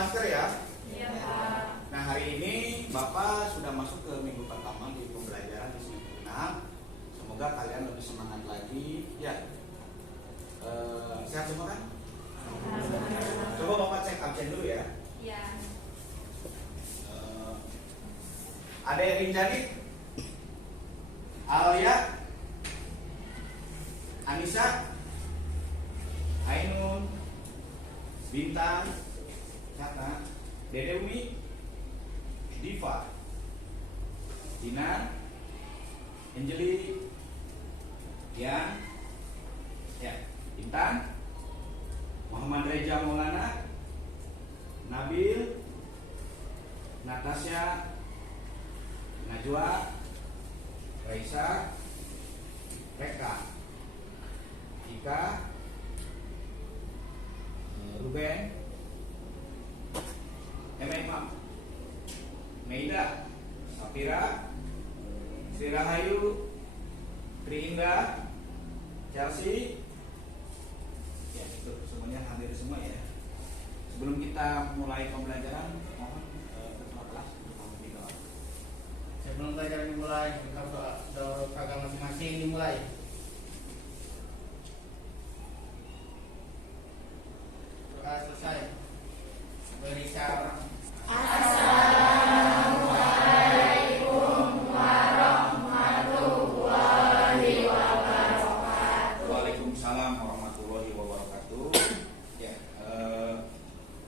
masker ya. Iya, Pak. Nah, hari ini Bapak sudah masuk ke minggu pertama di pembelajaran di semester 6. Semoga kalian lebih semangat lagi. Ya, sehat semua kan? Coba Bapak cek absen dulu ya. Iya. Ada yang Rinjani, Alia, Anissa, Ainun, Bintang, Tata, Dede Umi, Diva, Dina, Anjeli, ya, Intan, Muhammad Reza Maulana, Nabil, Natasha, Najwa, Raisa, Reka, Ika, Ruben, Imam, Meida, Safira, Sri Rahayu, Tri Indah, Chelsea. Ya, itu semuanya hadir semua ya. Sebelum kita mulai pembelajaran, mohon ketua kelas untuk ngomong di bawah. Sebelum pelajaran dimulai, kita doa masing-masing dimulai. Doa selesai. Beri syarat. Assalamualaikum warahmatullahi wabarakatuh. Waalaikumsalam warahmatullahi wabarakatuh. Ya,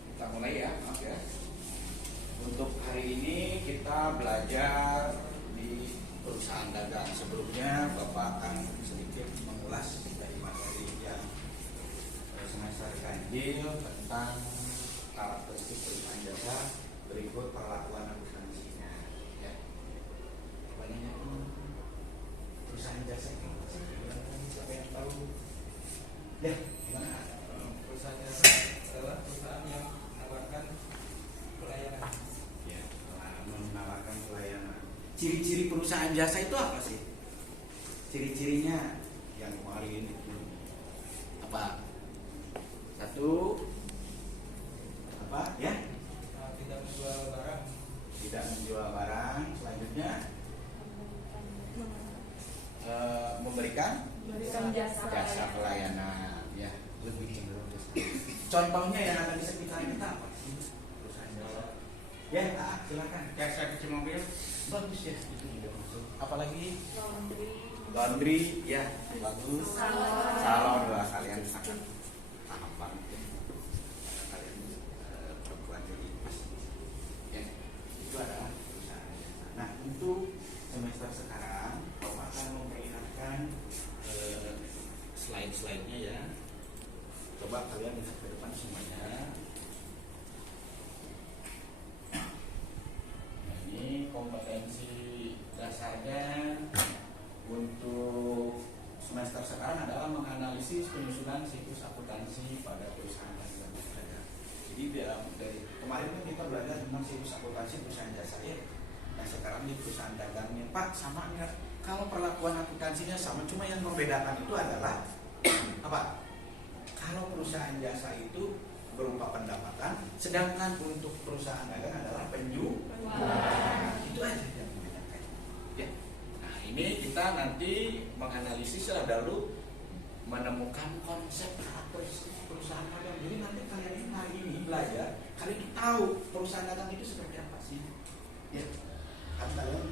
kita mulai ya, maaf ya. Untuk hari ini kita belajar di perusahaan dagang. Sebelumnya Bapak akan sedikit mengulas dari materi yang semester ganjil tentang karakteristik perusahaan jasa, berikut perlakuan akuntansinya. Ya, kebanyakan perusahaan jasa itu siapa yang tahu? Ya, gimana? Perusahaan jasa adalah perusahaan yang menawarkan pelayanan. Ya, menawarkan pelayanan. Ciri-ciri perusahaan jasa itu apa sih? Ciri-cirinya yang kemarin itu apa? Satu, apa ya? Tidak menjual barang. Tidak menjual barang. Selanjutnya memberikan jasa pelayanan. Ya, lebih cenderung jasa. Contohnya yang ada di sekitar kita apa sih perusahaan jasa? Ya, silakan. Jasa cuci mobil. Bagus ya, itu juga masuk. Apalagi laundry, ya bagus. Salon lah, kalian sangat paham banget ya. Karena kalian perempuan jadi pas. Ya, itu adalah perusahaan jasa. Nah, untuk semester sekarang, Bapak akan memperlihatkan slide-slide-nya ya. Coba kalian lihat ke depan semuanya. Ini kompetensi dasarnya untuk semester sekarang adalah menganalisis penyusunan siklus akuntansi pada perusahaan dagang. Jadi dari kemarin kan kita belajar tentang siklus akuntansi perusahaan jasa ya. Nah, sekarang di perusahaan dagangnya, Pak, sama nggak? Kalau perlakuan akuntansinya sama, cuma yang membedakan itu adalah apa? Kalau perusahaan jasa itu berupa pendapatan, sedangkan untuk perusahaan dagang adalah penjualan. Itu aja yang membedakan. Ya. Nah, ini kita nanti menganalisis dahulu, menemukan konsep karakteristik perusahaan dagang. Jadi nanti kalian hari ini belajar, kalian tahu perusahaan dagang itu seperti apa sih? Ya. Kan kalian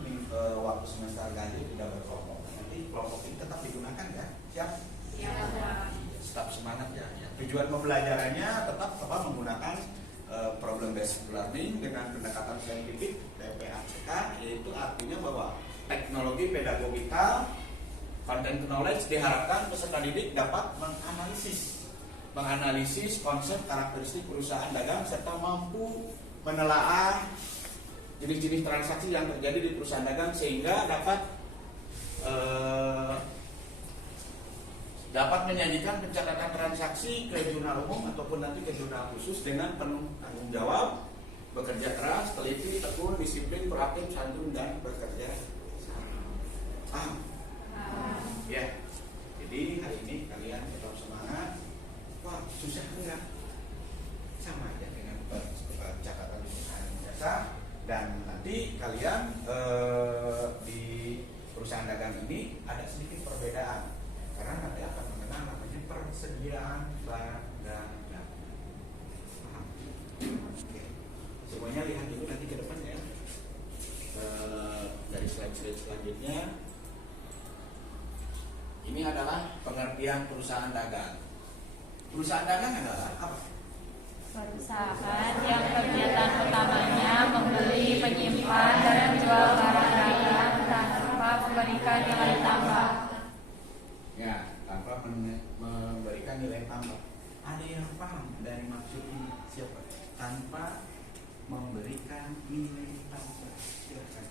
waktu semester ganjil tidak berkelompok. Nanti kelompok ini tetap digunakan ya. Siap? Iya. Tetap semangat ya. Tujuan pembelajarannya tetap menggunakan problem based learning dengan pendekatan saintifik TPACK, yaitu artinya bahwa teknologi pedagogikal content knowledge diharapkan peserta didik dapat menganalisis konsep karakteristik perusahaan dagang serta mampu menelaah jenis-jenis transaksi yang terjadi di perusahaan dagang sehingga dapat menyajikan pencatatan transaksi ke jurnal umum ataupun nanti ke jurnal khusus dengan penuh tanggung jawab, bekerja keras, teliti, tekun, disiplin, proaktif, santun, dan bekerja sama. Ya, jadi hari ini kalian tetap semangat. Wah, susah enggak? Sama aja dengan persediaan barang dan jasa. Paham? Oke. Semuanya lihat dulu nanti ke depan ya. Dari slide selanjutnya, ini adalah pengertian perusahaan dagang. Perusahaan dagang adalah apa? Perusahaan yang kegiatan utamanya membeli, menyimpan, dan menjual barang dagang tanpa memberikan nilai tambah. Ya, tanpa memberikan nilai tambah. Ada yang paham dari maksud ini? Siapa? Tanpa memberikan nilai tambah. Silakan.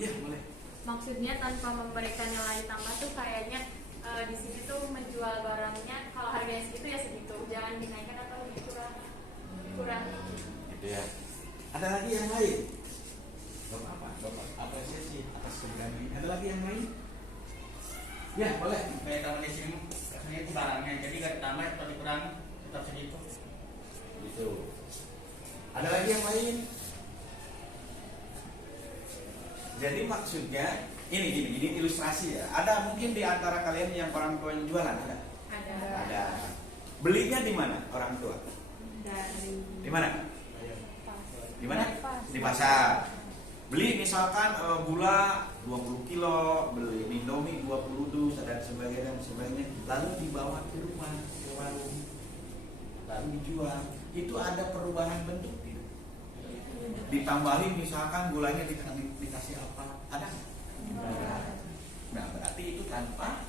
Ya, boleh. Maksudnya tanpa memberikan nilai tambah tuh kayaknya di sini tuh menjual barangnya kalau harganya segitu ya segitu, jangan dinaikkan atau dikurangi. Gitu ya. Ada lagi yang lain? Bapak apresiasi atas keberanian ini. Ada lagi yang lain? Ya, boleh. Kayak kalau di sini rasanya itu barangnya, jadi nggak ditambah atau dikurangi, tetap segitu. Gitu. Ada lagi yang lain? Jadi maksudnya ini ilustrasi ya. Ada mungkin di antara kalian yang orang tua yang jualan ada? Ada. Belinya di mana orang tua? Di mana? Di mana? Di pasar. Beli misalkan gula 20 kilo, beli Indomie 20 dus dan sebagainya, lalu dibawa ke rumah, ke warung, lalu dijual. Itu ada perubahan bentuk tidak? Ditambahin misalkan gulanya dikasih apa? Ada? Nah, berarti itu tanpa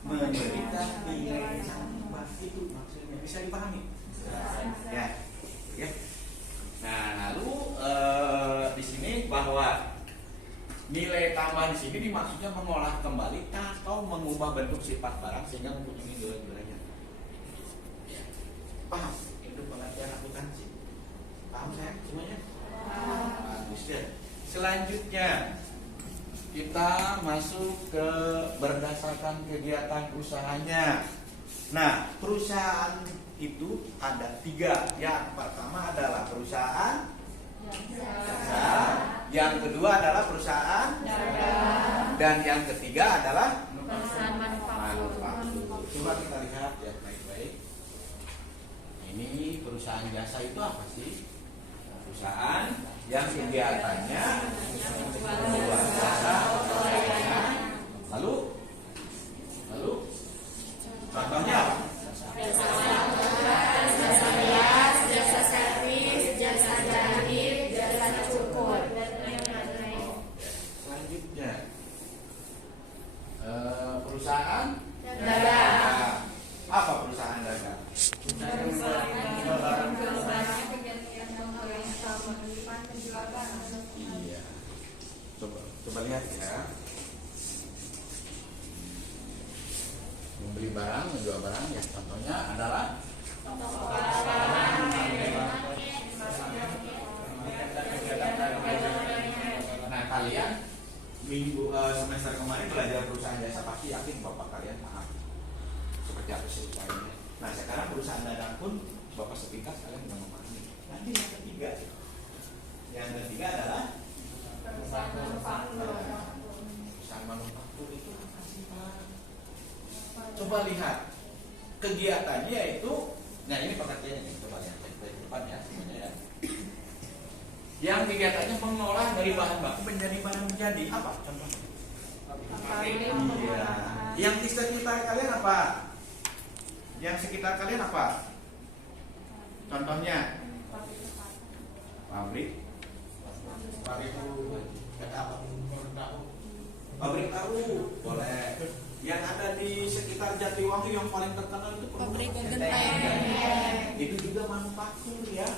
memberikan nilai tambah, itu maksudnya. Bisa dipahami? Ya. Ya. Nah, lalu di sini bahwa nilai tambah di sini dimaksudnya mengolah kembali atau mengubah bentuk sifat barang sehingga mempunyai nilai derajat. Ya. Paham? Itu pengertian akuntansi. Paham saya semuanya? Bagus ya. Selanjutnya kita masuk ke berdasarkan kegiatan usahanya. Nah, perusahaan itu ada 3. Yang pertama adalah perusahaan jasa, yang kedua adalah perusahaan dagang, dan yang ketiga adalah Perusahaan manufaktur. Coba kita lihat ya baik-baik. Ini perusahaan jasa itu apa sih? Perusahaan yang kegiatannya menjual jasa, lalu contohnya apa? Jasa hias, jasa servis, jasa jahit, jasa cukur. Selanjutnya perusahaan Dagang. Apa perusahaan dagang? Iya. Coba lihat ya. Membeli barang, menjual barang ya. Contohnya adalah nah, kalian semester kemarin belajar perusahaan jasa pasti yakin bapak kalian paham seperti apa sih usahanya. Nah, sekarang perusahaan dagang pun bapak sepintas kalian sudah memahami. Nanti yang ketiga adalah perusahaan manufaktur itu apa sih Pak? Coba lihat kegiatannya itu. Nah, ini pengertiannya nih, coba lihat dari depan ya semuanya ya. Yang kegiatannya mengolah dari bahan baku menjadi barang jadi apa? Contohnya? Iya. Yang di sekitar kalian apa? Yang sekitar kalian apa? Contohnya? Pabrik tahu boleh. Yang ada di sekitar Jatiwangi yang paling terkenal itu pabrik genteng. Itu juga manufaktur ya.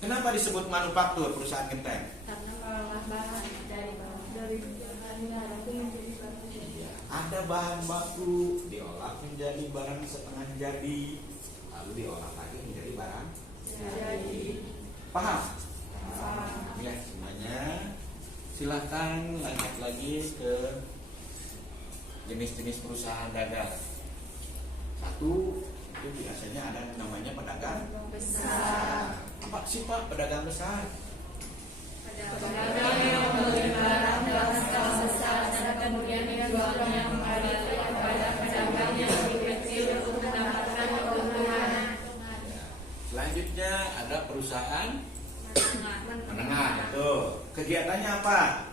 Kenapa disebut manufaktur perusahaan genteng? Karena mengolah bahan dari bahan menjadi bahan. Ada bahan baku diolah menjadi barang setengah jadi, lalu diolah lagi menjadi barang jadi. Paham? Ya semuanya. Silakan lanjut lagi ke jenis-jenis perusahaan dagang. Satu itu biasanya ada namanya pedagang besar. Apa sih Pak pedagang besar? Pedagang yang membeli barang dalam skala besar dan kemudian menjualnya kembali kepada pedagang yang lebih Selanjutnya ada perusahaan menengah. Menengah. Tuh, kegiatannya apa?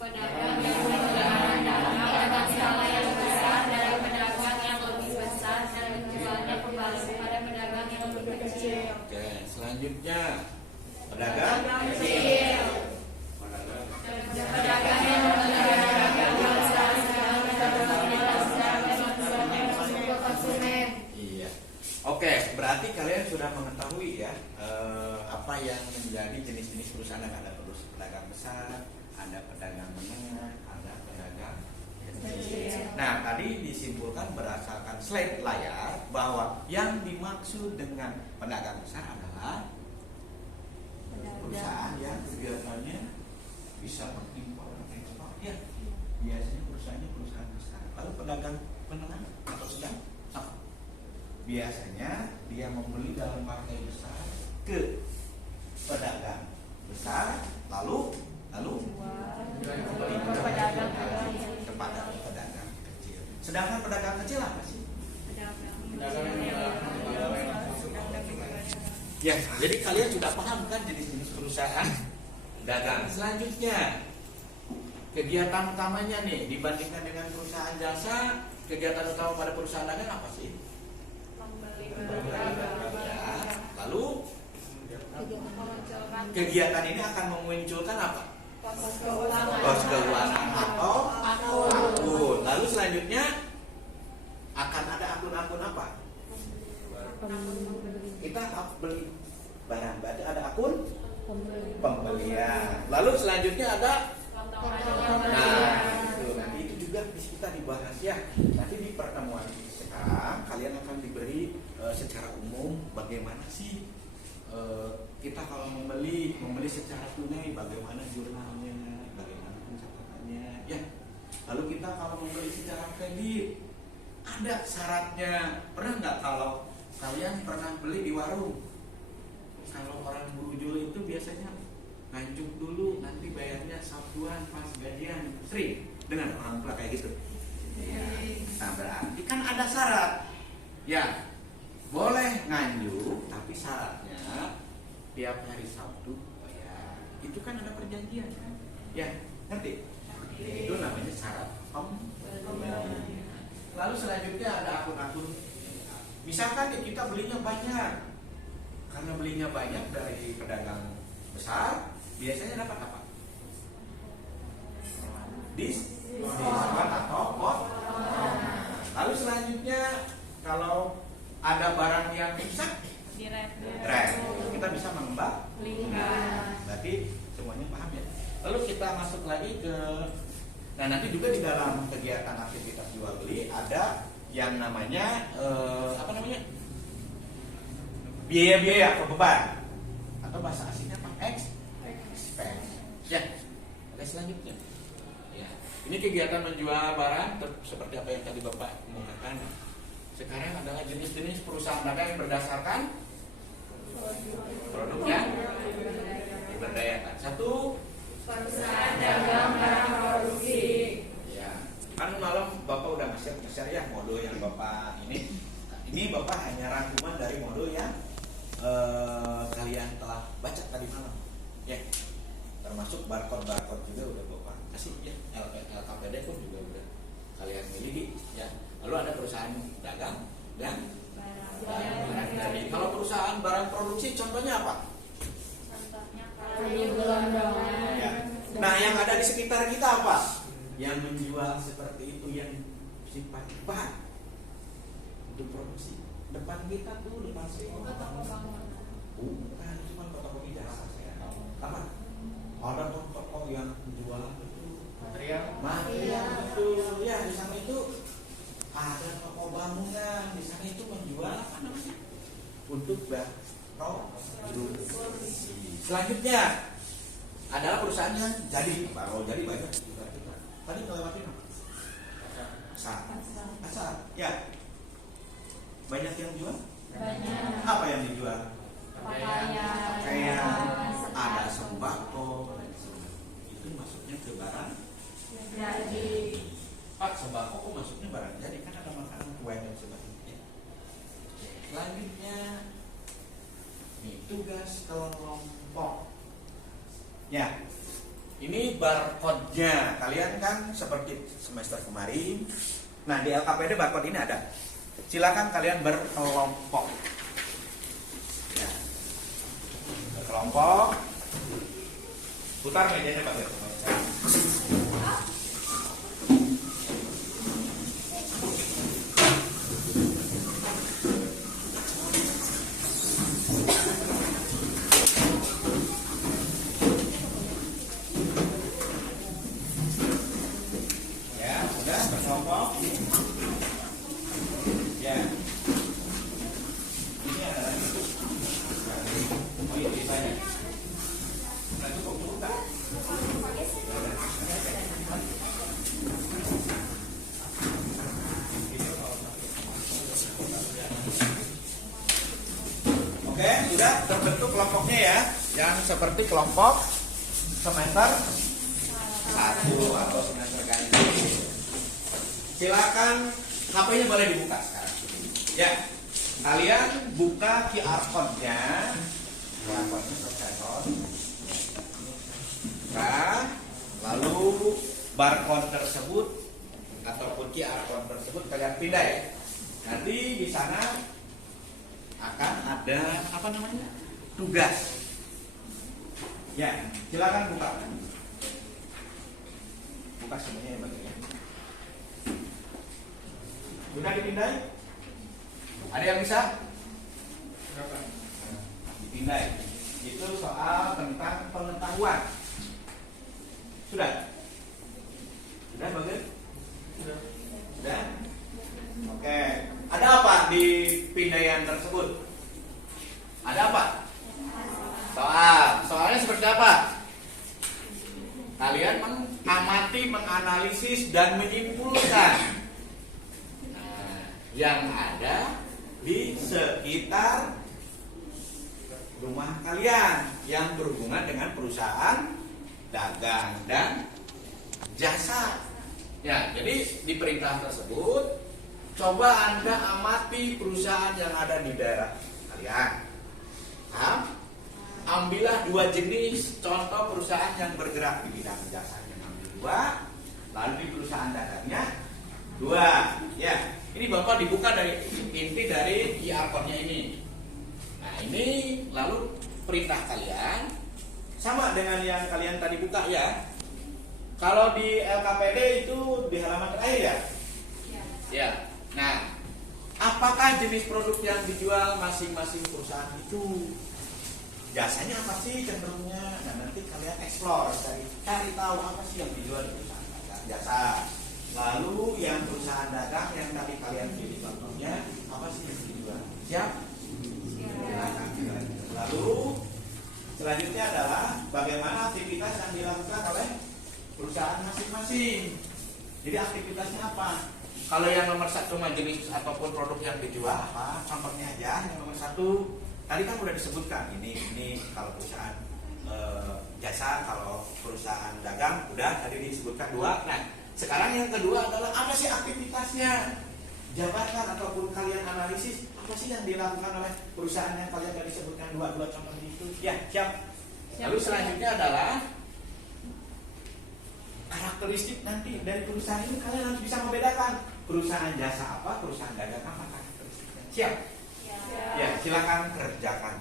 Pedagang yang berjualan dagang skala yang besar dari pedagang yang lebih besar dan menjualnya kembali kepada pedagang yang lebih kecil. Oke, selanjutnya pedagang Kecil. Pedagang yang berjualan besar Ke konsumen. Iya. Oke, berarti kalian sudah mengetahui ya apa yang menjadi jenis-jenis perusahaan yang ada. Pedagang besar, ada pedagang menengah, ada pedagang kecil. Nah, tadi disimpulkan berdasarkan slide layar bahwa yang dimaksud dengan pedagang besar adalah perusahaan yang kegiatannya bisa mengimpor dan ekspor. Ya, biasanya perusahaannya perusahaan besar. Lalu pedagang menengah atau sedang apa? Biasanya dia membeli dalam partai besar ke pedagang besar, lalu kepada pedagang kecil. Sedangkan pedagang kecil apa sih? Ya, jadi kalian sudah paham kan jenis-jenis perusahaan dagang. Selanjutnya, kegiatan utamanya nih dibandingkan dengan perusahaan jasa, kegiatan utama pada perusahaan dagang apa sih? Ya, lalu kegiatan ini akan memunculkan apa? Pos keuangan atau akun. Lalu selanjutnya akan ada akun-akun apa? Kita beli barang, berarti ada akun pembelian. Lalu selanjutnya ada nanti itu juga bisa kita dibahas ya. Nanti di pertemuan sekarang kalian akan diberi secara umum bagaimana sih kita kalau membeli secara tunai, bagaimana jurnalnya, bagaimana pencatatannya, ya. Lalu kita kalau membeli secara kredit ada syaratnya. Pernah nggak kalau kalian pernah beli di warung? Kalau orang brujul itu biasanya nganjuk dulu, nanti bayarnya Sabtuan pas gajian. Sering dengan orang tua kayak gitu. Nah, berarti kan ada syarat. Ya, boleh nganjuk, tapi syaratnya tiap hari Sabtu bayar. Itu kan ada perjanjian kan? Ya, ngerti? Itu namanya syarat pembelian. Lalu selanjutnya ada akun-akun. Misalkan kita belinya banyak, karena belinya banyak dari pedagang besar, biasanya dapat apa? Diskon atau potongan. Lalu selanjutnya kalau ada barang yang rusak, kita bisa mengembalikan. Berarti semuanya paham ya. Lalu kita masuk lagi ke, nah nanti juga di dalam kegiatan aktivitas jual beli ada yang namanya biaya-biaya atau beban, atau bahasa aslinya apa? Expense. Ya. Oke, selanjutnya. Ya. Ini kegiatan menjual barang seperti apa yang tadi Bapak kemukakan. Sekarang adalah jenis-jenis perusahaan dagang yang berdasarkan produknya diberdayakan. Satu, Perusahaan dagang barang produksi. ya. Kan malam Bapak udah nge-share ya modul yang Bapak ini. Ini Bapak hanya rangkuman dari modul yang kalian telah baca tadi malam. Ya. Termasuk barcode juga udah Bapak kasih ya. LKPD pun juga udah kalian miliki ya. Lalu ada perusahaan dagang dan barang dari. Kalau perusahaan barang produksi contohnya apa? Kayu gelondongan. Ya. Nah, yang ada di sekitar kita apa? Yang menjual seperti itu yang simpan bahan untuk produksi. Depan kita tuh, depan saya. Bukan, cuma fotokopi jasa saya tahu. Apa? Ada toko yang menjual itu material betul. Ya, di sana itu ada toko bangunan, di sana itu menjual apa namanya? Untuk produksi. Selanjutnya adalah perusahaan yang jadi, baru jadi banyak juga kita. Tadi ngelewatin apa? Pasar. Ya. Banyak yang jual? Banyak. Apa yang dijual? Pakaian. Ada sembako. Itu masuknya ke barang. Jadi. Pak, sembako kok masuknya barang jadi, kan ada makanan kue dan sebagainya. Selanjutnya Ini tugas kelompok. Ya, ini barcode-nya. Kalian kan seperti semester kemarin. Nah, di LKPD barcode ini ada. Silakan kalian berkelompok. Ya. Berkelompok. Putar mejanya Pak. Ya, sudah berkelompok. Ya. Ini adalah oh iya ditanya. Nah, cukup tak? Oke, sudah terbentuk kelompoknya ya. Yang seperti kelompok semester 1 atau semester ganjil. Silakan HP-nya boleh dibuka sekarang. Ya, kalian buka QR code-nya. QR code-nya profesor. Nah, lalu barcode tersebut ataupun QR code tersebut kalian pindai. Nanti di sana akan ada apa namanya? Tugas. Ya, silakan buka. Buka semuanya ya, Bang. Sudah dipindai? Ada yang bisa? Berapa? Dipindai. Itu soal tentang pengetahuan. Sudah? Sudah bagus? Sudah. Sudah? Oke. Ada apa di pindaian tersebut? Ada apa? Soal. Soalnya seperti apa? Kalian mengamati, menganalisis, dan menyimpulkan yang ada di sekitar rumah kalian yang berhubungan dengan perusahaan dagang dan jasa. Ya, jadi di perintah tersebut coba Anda amati perusahaan yang ada di daerah kalian. Ambillah 2 jenis contoh perusahaan yang bergerak di bidang jasanya. Ambil 2, lalu di perusahaan dagangnya 2. Ya. Ini Bapak dibuka dari inti dari QR code-nya ini. Nah, ini lalu perintah kalian sama dengan yang kalian tadi buka ya. Kalau di LKPD itu di halaman terakhir ya? Ya. Nah, apakah jenis produk yang dijual masing-masing perusahaan itu? Jasanya apa sih cenderungnya? Nah, nanti kalian explore, cari tahu apa sih yang dijual di perusahaan jasa. Lalu yang perusahaan dagang yang tadi kalian pilih contohnya apa sih yang dijual? Siap? Silakan. Lalu selanjutnya adalah bagaimana aktivitas yang dilakukan oleh perusahaan masing-masing. Jadi aktivitasnya apa? Kalau yang nomor 1 jenis ataupun produk yang dijual apa? Contohnya aja yang nomor 1. Tadi kan udah disebutkan ini kalau perusahaan jasa, kalau perusahaan dagang udah tadi disebutkan 2. Nah, sekarang yang kedua adalah apa sih aktivitasnya? Jabatan ataupun kalian analisis apa sih yang dilakukan oleh perusahaan yang kalian tadi sebutkan 2 contoh itu? Ya, siap. Lalu selanjutnya adalah karakteristik nanti dari perusahaan ini kalian harus bisa membedakan perusahaan jasa apa, perusahaan dagang apa karakteristiknya. Siap? Ya, silakan kerjakan.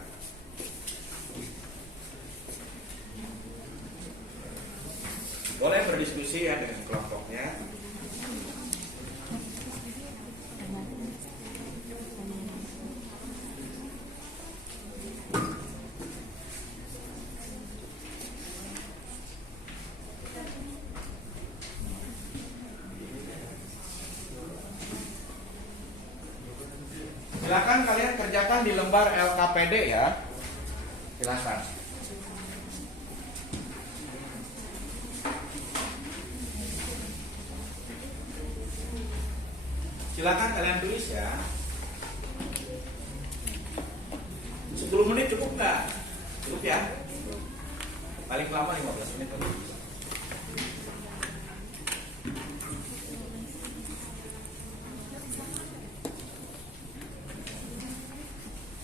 Boleh berdiskusi ya dengan kelompoknya. Silakan kalian kerjakan di lembar LKPD ya. Silakan. Silakan kalian tulis ya. 10 menit cukup nggak? Cukup ya? Paling lama 15 menit kalau bisa.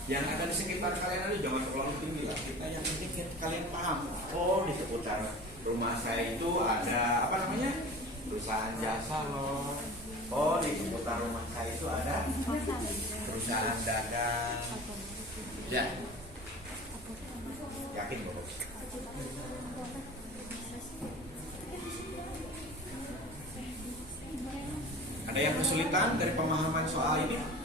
Yang ada di sekitar kalian itu jangan terlalu tinggi lah. Kita yang penting kalian paham. Oh, di seputar rumah saya itu ada apa namanya? Perusahaan jasa loh. Oh, di seputar rumah saya itu ada perusahaan dagang. Ya. Yakin Bapak? Ada yang kesulitan dari pemahaman soal ini?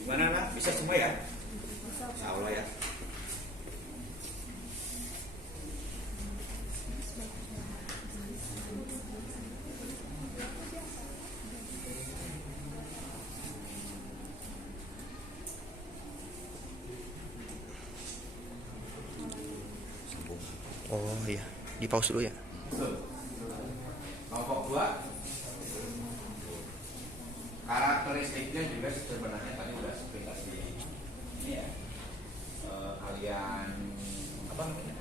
Gimana nak? Bisa semua ya? Insya Allah ya. Oh iya, di pause dulu ya. Kelompok 2 karakteristiknya juga sebenarnya tadi sudah sekitar di ini ya. Kalian apa namanya?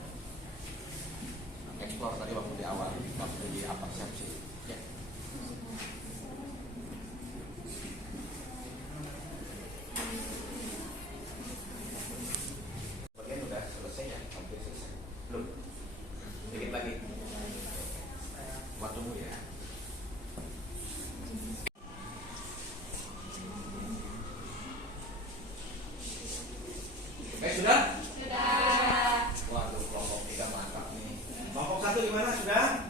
Explore tadi waktu di awal, waktu di persepsi. Ya. Bagian udah selesai ya, hampir selesai. Belum? Sedikit lagi. Waktu ya. Sudah? Sudah. Waduh, kelompok 3 mantap nih. Kelompok 1 gimana? Sudah?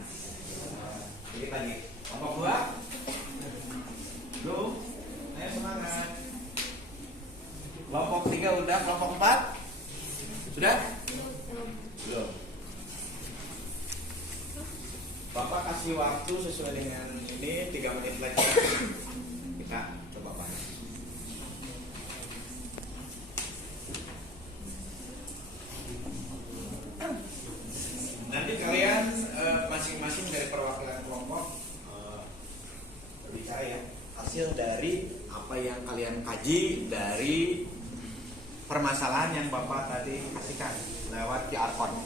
Sedikit lagi. Kelompok 2? Belum? Ayo semangat. Kelompok 3 udah, kelompok 4? Sudah? Belum. Bapak kasih waktu sesuai dengan ini 3 menit lagi. Kita coba bahas. Nanti kalian masing-masing dari perwakilan kelompok berbicara ya hasil dari apa yang kalian kaji dari permasalahan yang Bapak tadi kasihkan lewat QR code.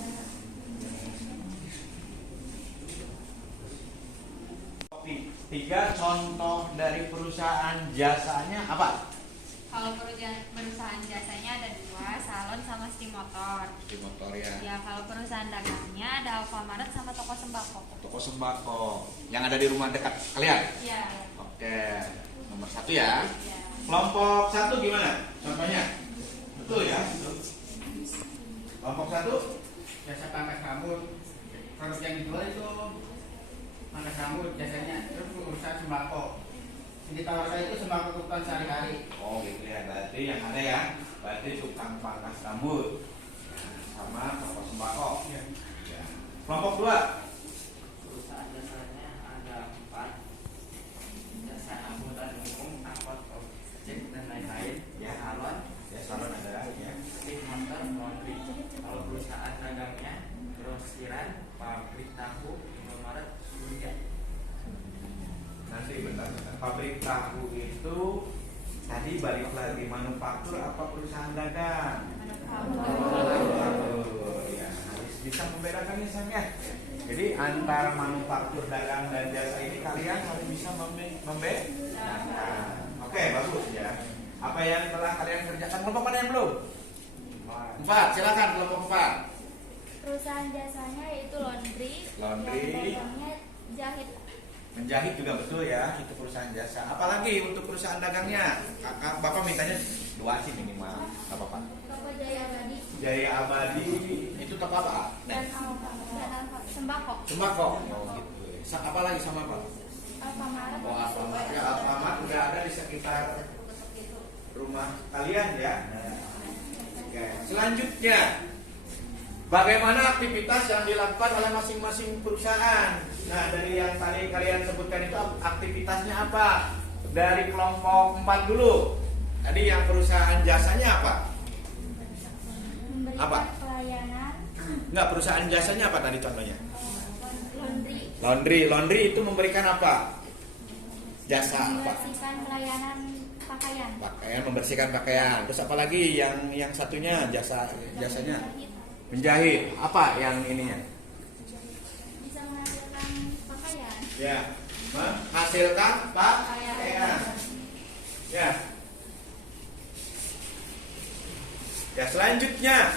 Tiga contoh dari perusahaan jasanya apa? Kalau perusahaan jasanya ada 2, salon sama steam motor. Di motor ya. Ya, kalau perusahaan dagangnya ada Alfamart sama toko sembako. Toko sembako yang ada di rumah dekat kalian. Iya. Oke, nomor 1 ya. Iya. Kelompok 1 gimana? Contohnya? Betul ya? Kelompok 1 Jasa pangkas rambut. Produk yang dijual itu pangkas rambut jasanya. Terus urusan sembako. Yang ditawarkan itu sembako kebutuhan sehari-hari. Oh gitu ya, berarti yang ada ya. Berarti tukang pangkas rambut sama toko sembako. Ya. Ya. Kelompok 2 Perusahaan jasanya ada 4, jasa angkutan umum, angkot, ojek dan lain-lain. Ya. Salon, ya, salon ada ya. steam motor, laundry. Kalau perusahaan dagangnya grosiran, pabrik tahu, Indomaret, surga. Nanti bentar. Pabrik tahu itu tadi balik lagi manufaktur apa perusahaan dagang? Manufaktur. Ya, harus bisa membedakannya Sam ya. Jadi antara manufaktur, dagang dan jasa ini kalian harus bisa membedakan. Oke, bagus ya. Apa yang telah kalian kerjakan? Kelompok mana yang belum? 4, silakan kelompok 4. Perusahaan jasanya yaitu laundry. Laundry. Yang dagangnya jahit. Menjahit juga betul ya, itu perusahaan jasa. Apalagi untuk perusahaan dagangnya? Kakak, Bapak mintanya 2 sih minimal. Gak apa-apa. Toko Jaya Abadi Jaya Abadi itu toko apa? dan Alfamart. Sembako. Sembako. Oh gitu. Apa lagi sama apa? Alfamart. Oh Alfamart. Ya Alfamart udah ada di sekitar rumah kalian ya. Oke. Selanjutnya Bagaimana aktivitas yang dilakukan oleh masing-masing perusahaan? Nah, dari yang tadi kalian sebutkan itu aktivitasnya apa? Dari kelompok 4 dulu. Tadi yang perusahaan jasanya apa? Memberikan Apa? pelayanan Enggak, perusahaan jasanya apa tadi contohnya? laundry, Laundry itu memberikan apa? Jasa apa? membersihkan pelayanan pakaian, Pakaian, membersihkan pakaian. Terus apa lagi yang satunya jasanya? menjahit, Menjahit. Apa yang ininya? bisa menghasilkan pakaian, Ya, menghasilkan pakaian. Ya. Ya, selanjutnya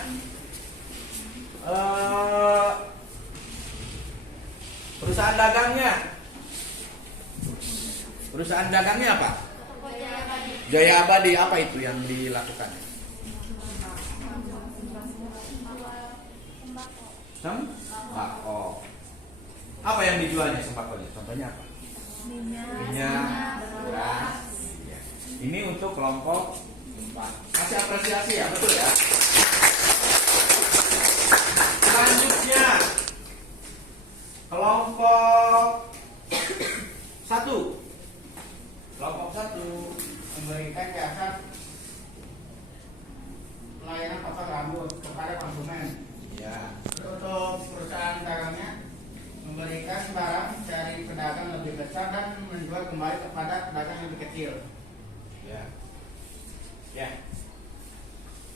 perusahaan dagangnya. Perusahaan dagangnya apa? toko Jaya Abadi, Jaya Abadi, apa itu yang dilakukan? sembako, Sembako. Apa yang dijualnya sembakonya? Contohnya apa? Minyak, beras. Ya. Ini untuk kelompok 4. Kasih apresiasi ya, betul ya. Selanjutnya kelompok 1. Kelompok 1 Memberikan jasa pelayanan potong rambut kepada konsumen. ya. Untuk perusahaan dagangnya memberikan barang dari pedagang lebih besar dan menjual kembali kepada pedagang yang lebih kecil. Ya. Ya.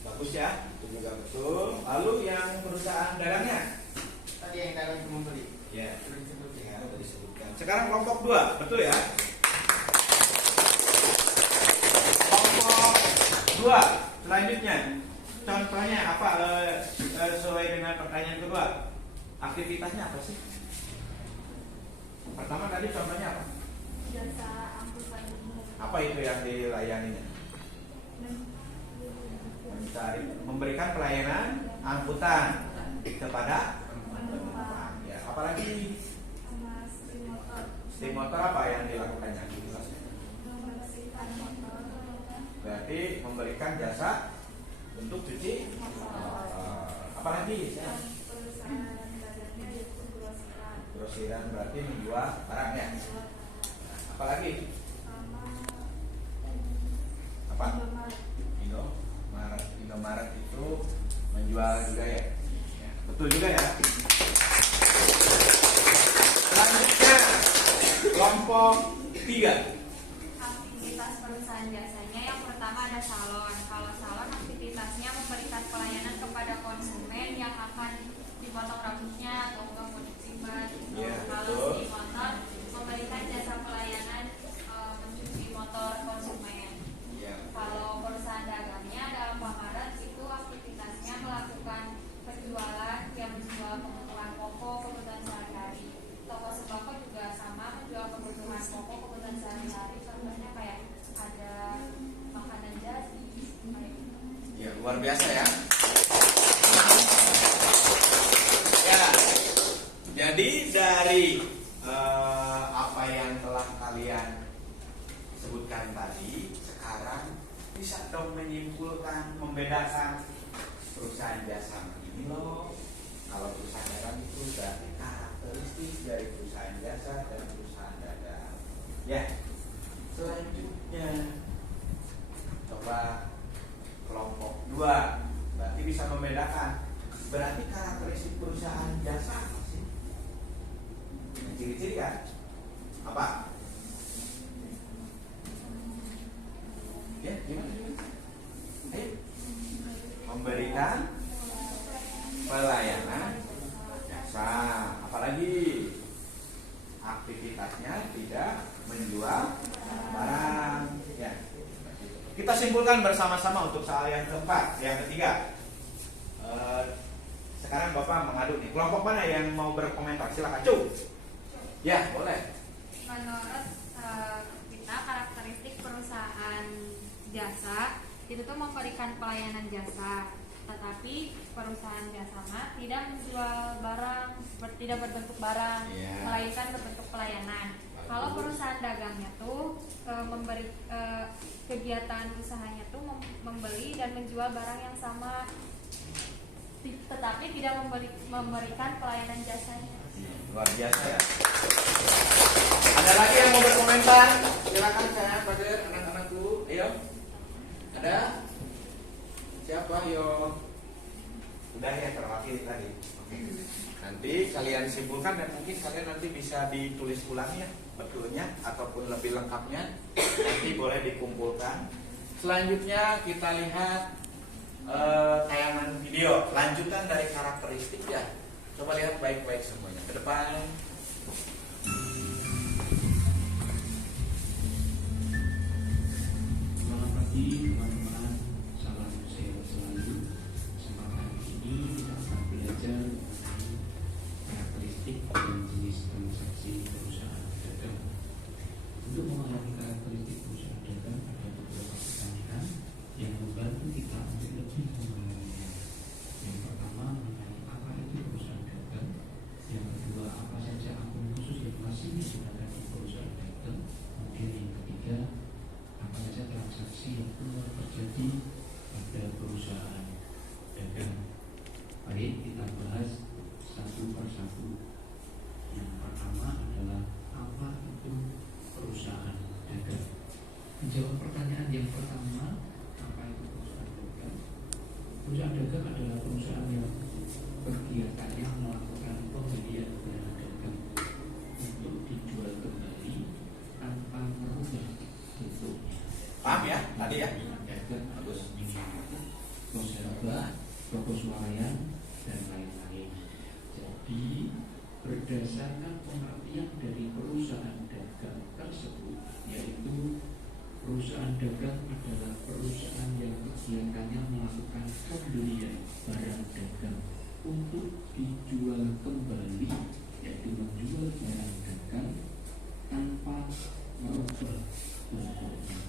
Bagus ya. Itu juga betul. Lalu yang perusahaan dagangnya? Tadi yang dagang itu membeli. Ya. Ya, sudah disebutkan. Sekarang kelompok 2, betul ya? Kelompok 2 selanjutnya. Contohnya apa? Sesuai dengan pertanyaan kedua. Aktivitasnya apa sih? Pertama tadi contohnya apa? jasa angkutan umum, Apa itu yang dilayaninya? Mencari, memberikan pelayanan angkutan kepada penumpang. Ya, apalagi sama steam motor, steam motor apa yang dilakukannya? membersihkan motor, Berarti memberikan jasa untuk cuci motor. Apalagi? Ya. perusahaan dagangnya yaitu grosiran, Grosiran berarti menjual barang ya. Apalagi? sama Apa? Indomaret, Indomaret. Indomaret itu menjual juga ya. Ya, betul juga ya. Selanjutnya kelompok 3. Aktivitas perusahaan jasanya yang pertama ada salon. Kalau salon aktivitasnya memberikan pelayanan kepada konsumen yang akan dipotong rambutnya atau enggak mau disimpan. Iya, Kalau betul. di motor memberikan jasa pelayanan mencuci motor konsumen. Ya. Kalau perusahaan dagangnya ada Alfamaret, itu aktivitasnya melakukan penjualan yang menjual kebutuhan pokok, kebutuhan sehari-hari. Toko sembako juga sama, menjual kebutuhan pokok, kebutuhan sehari-hari. Contohnya kayak ada makanan jadi, kayak gitu. Ya, luar biasa ya. Ya. Jadi dari apa yang telah kalian sebutkan tadi, sekarang bisa dong menyimpulkan, membedakan perusahaan jasa ini loh. Kalau perusahaan dagang itu berarti karakteristik dari perusahaan jasa dan perusahaan dagang. Ya. Selanjutnya coba kelompok 2 berarti bisa membedakan. Berarti karakteristik perusahaan jasa apa sih? Ciri-ciri kan? Apa? Ya, gimana? Ayo. Memberikan pelayanan jasa. Apalagi aktivitasnya tidak menjual barang. Ya. Kita simpulkan bersama-sama untuk soal yang keempat, yang ketiga. Sekarang Bapak mengadu nih. Kelompok mana yang mau berkomentar? Silakan, Cung. Ya, boleh. Menurut kita karakteristik perusahaan jasa itu tuh memberikan pelayanan jasa, tetapi perusahaan jasa mah tidak menjual barang, tidak berbentuk barang, Iya. melainkan berbentuk pelayanan. Kalau perusahaan dagangnya tuh memberi kegiatan usahanya tuh membeli dan menjual barang yang sama. tetapi tidak memberikan pelayanan jasanya. Luar biasa ya. Ada lagi yang mau berkomentar? Silakan saya pada anak-anak dulu. Ayo. Ada? Siapa? Ayo. Sudah ya terwakili tadi. Oke. Nanti kalian simpulkan dan mungkin kalian nanti bisa ditulis ulang ya betulnya ataupun lebih lengkapnya. Nanti boleh dikumpulkan. Selanjutnya kita lihat tayangan video lanjutan dari karakteristik ya. Coba lihat baik-baik semuanya ke depan. Selamat pagi teman-teman, salam sehat selalu. Kesempatan ini kita akan belajar mengenai karakteristik dan jenis transaksi perusahaan dagang. Untuk memahami karakteristik perusahaan dagang ada beberapa pertanyaan yang membantu kita untuk lebih mengenalinya. Yang pertama mengenai apa itu perusahaan dagang. Yang kedua apa saja akun khusus yang masih digunakan di perusahaan dagang. Kemudian yang ketiga apa saja transaksi yang keluar terjadi pada perusahaan dagang. Baik, kita bahas satu persatu. Yang pertama adalah apa itu perusahaan dagang. Menjawab pertanyaan yang pertama, apa itu perusahaan dagang? Perusahaan dagang adalah perusahaan yang kegiatannya melakukan pembelian barang dagang untuk dijual kembali tanpa merubah bentuknya. Paham ya tadi ya? Dagang Bagus. Musabah, toko swalayan, dan lain-lain. Jadi berdasarkan pengertian dari perusahaan dagang tersebut, yaitu perusahaan dagang adalah perusahaan yang kegiatannya melakukan pembelian barang dagang untuk dijual kembali, yaitu menjual barang dagang tanpa merubah bentuknya.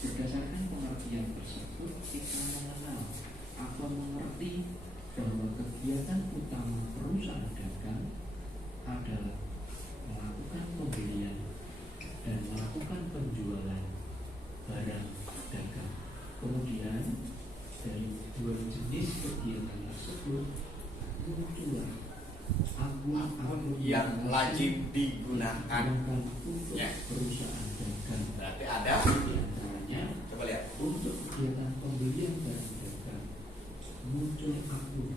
Berdasarkan pengertian tersebut, kita mengenal atau mengerti bahwa kegiatan utama perusahaan dagang adalah melakukan pembelian dan melakukan penjualan barang dagang. Kemudian dari dua jenis kegiatan tersebut muncullah akun Yang wajib digunakan. untuk Ya. perusahaan dagang. Berarti ada. Di antaranya Coba lihat. untuk kegiatan pembelian barang dagang muncul akun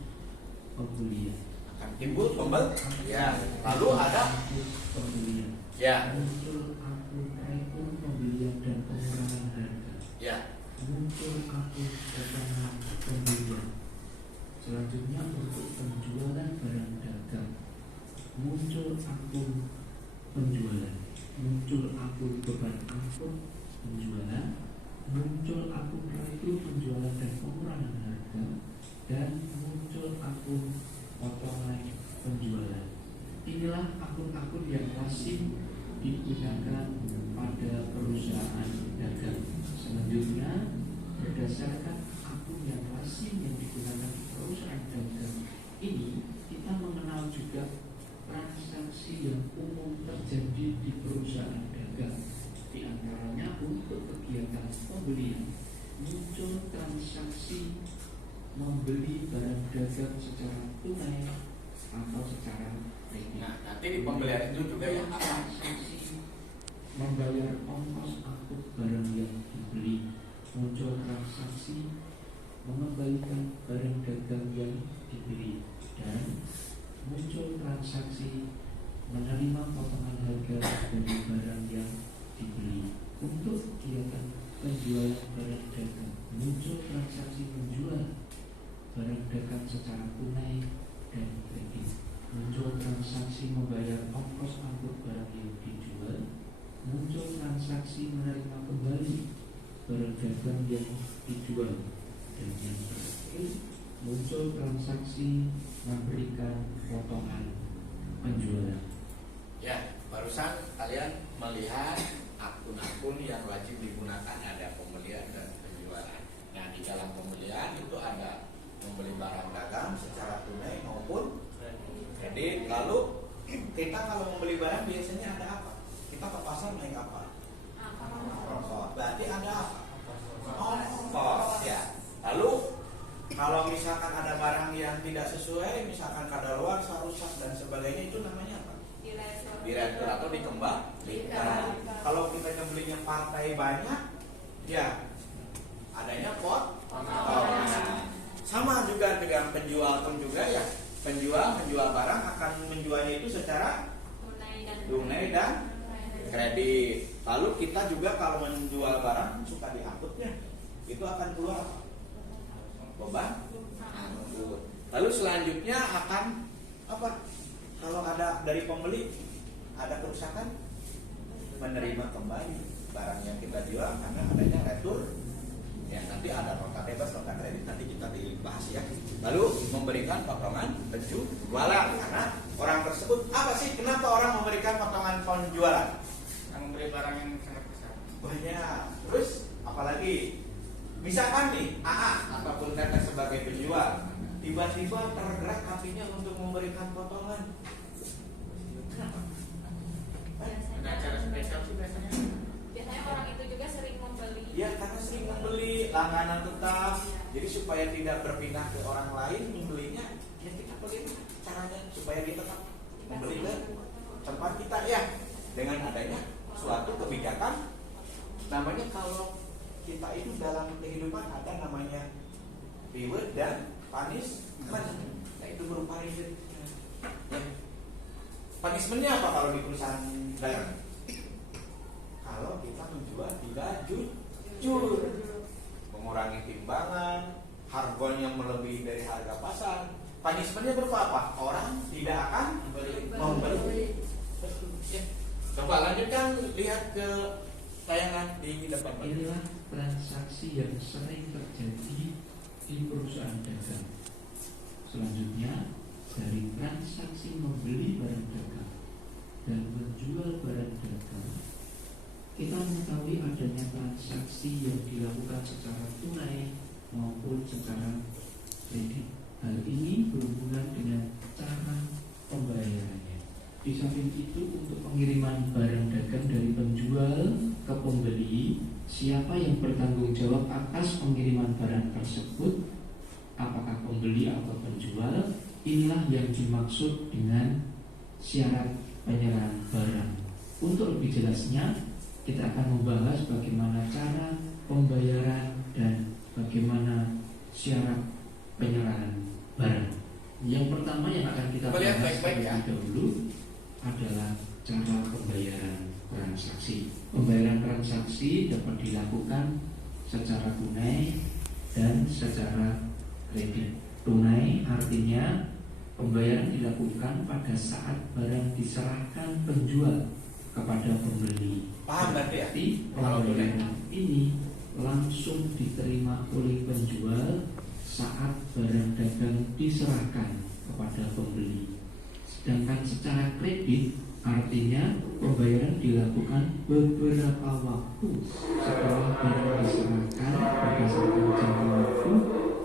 pembelian. Akan timbul pembel. Ya. Lalu ada. Akun pembelian. Ya. Muncul akun rekor pembelian dan pengurangan harga. Ya. Muncul akun potongan pembelian. Selanjutnya untuk penjualan barang dagang muncul akun penjualan, muncul akun beban angkut penjualan, muncul akun rekor penjualan dan pengurangan harga, dan muncul akun potongan penjualan. Inilah akun-akun yang lazim digunakan pada perusahaan dagang. Selanjutnya, berdasarkan akun yang lazim yang digunakan di perusahaan dagang ini, kita mengenal juga transaksi yang umum terjadi di perusahaan dagang. Di antaranya untuk kegiatan pembelian muncul transaksi membeli barang dagang secara tunai atau secara kredit. Nah, nanti di pembelian itu juga ya. Transaksi membayar ongkos angkut barang yang dibeli, muncul transaksi mengembalikan barang dagang yang dibeli, dan muncul transaksi menerima potongan harga dari barang yang dibeli. Untuk kegiatan penjualan barang dagang muncul transaksi menjual barang dagang secara tunai dan kredit, muncul transaksi membayar ongkos angkut barang yang dijual, muncul transaksi menerima kembali barang dagang yang dijual, dan yang terakhir muncul transaksi memberikan potongan penjualan. Ya, barusan kalian melihat akun-akun yang wajib digunakan, ada pembelian dan penjualan. Nah, di dalam pembelian itu ada membeli barang dagang secara tunai maupun kredit. Lalu kita kalau membeli barang biasanya ada apa? Kita ke pasar naik apa? Ongkos. Berarti ada apa? Ongkos ya. Lalu kalau misalkan ada barang yang tidak sesuai, misalkan kadaluarsa, rusak dan sebagainya, itu namanya apa? Diretur atau dikembalikan. Kalau kita belinya partai banyak, ya adanya potongan. Sama juga dengan penjual pun juga ya, penjual barang akan menjualnya itu secara tunai dan kredit. Lalu kita juga kalau menjual barang suka diangkutnya, itu akan keluar beban angkut. Lalu selanjutnya akan apa? Kalau ada dari pembeli ada kerusakan, menerima kembali barang yang kita jual karena adanya retur. Ya, nanti ada nota bebas, nota kredit, nanti kita dibahas ya. Lalu memberikan potongan penjualan, karena orang tersebut apa sih? Kenapa orang memberikan potongan penjualan? Yang memberi barang yang sangat besar. Banyak. Terus apalagi? Misalkan nih AA ataupun Teteh sebagai penjual, tiba-tiba tergerak hatinya untuk memberikan potongan. Kenapa? Ada acara spesial sih biasanya. Biasanya orang itu juga sering membeli. Ya, karena sering membeli, langganan tetap. Jadi supaya tidak berpindah ke orang lain membelinya, ya kita bagaimana caranya supaya dia tetap membeli ke tempat kita ya, dengan adanya suatu kebijakan. Namanya kalau kita itu dalam kehidupan ada namanya reward dan punishment. Nah, itu berupa reward. Ya. Punishmentnya apa kalau di perusahaan dagang? Kalau kita menjual tidak jujur, mengurangi timbangan, harganya melebihi dari harga pasar. Punishmentnya berupa apa? Orang tidak akan membeli. Ya. Coba lanjutkan, lihat ke tayangan di depan. Inilah transaksi yang sering terjadi di perusahaan dagang. Selanjutnya, dari transaksi membeli barang dagang dan menjual barang dagang, kita mengetahui adanya transaksi yang dilakukan secara tunai maupun secara kredit. Hal ini berhubungan dengan cara pembayarannya. Di samping itu, untuk pengiriman barang dagang dari penjual ke pembeli, siapa yang bertanggung jawab atas pengiriman barang tersebut? Apakah pembeli atau penjual? Inilah yang dimaksud dengan syarat penyerahan barang. Untuk lebih jelasnya, kita akan membahas bagaimana cara pembayaran dan bagaimana syarat penyerahan barang. Yang pertama yang akan kita bahas terlebih dahulu adalah cara pembayaran transaksi. Pembayaran transaksi dapat dilakukan secara tunai dan secara kredit. Tunai artinya pembayaran dilakukan pada saat barang diserahkan penjual kepada pembeli. Paham berarti ya? Jadi pembayaran ini langsung diterima oleh penjual saat barang dagang diserahkan kepada pembeli. Sedangkan secara kredit artinya pembayaran dilakukan beberapa waktu setelah barang diserahkan berdasarkan jangka waktu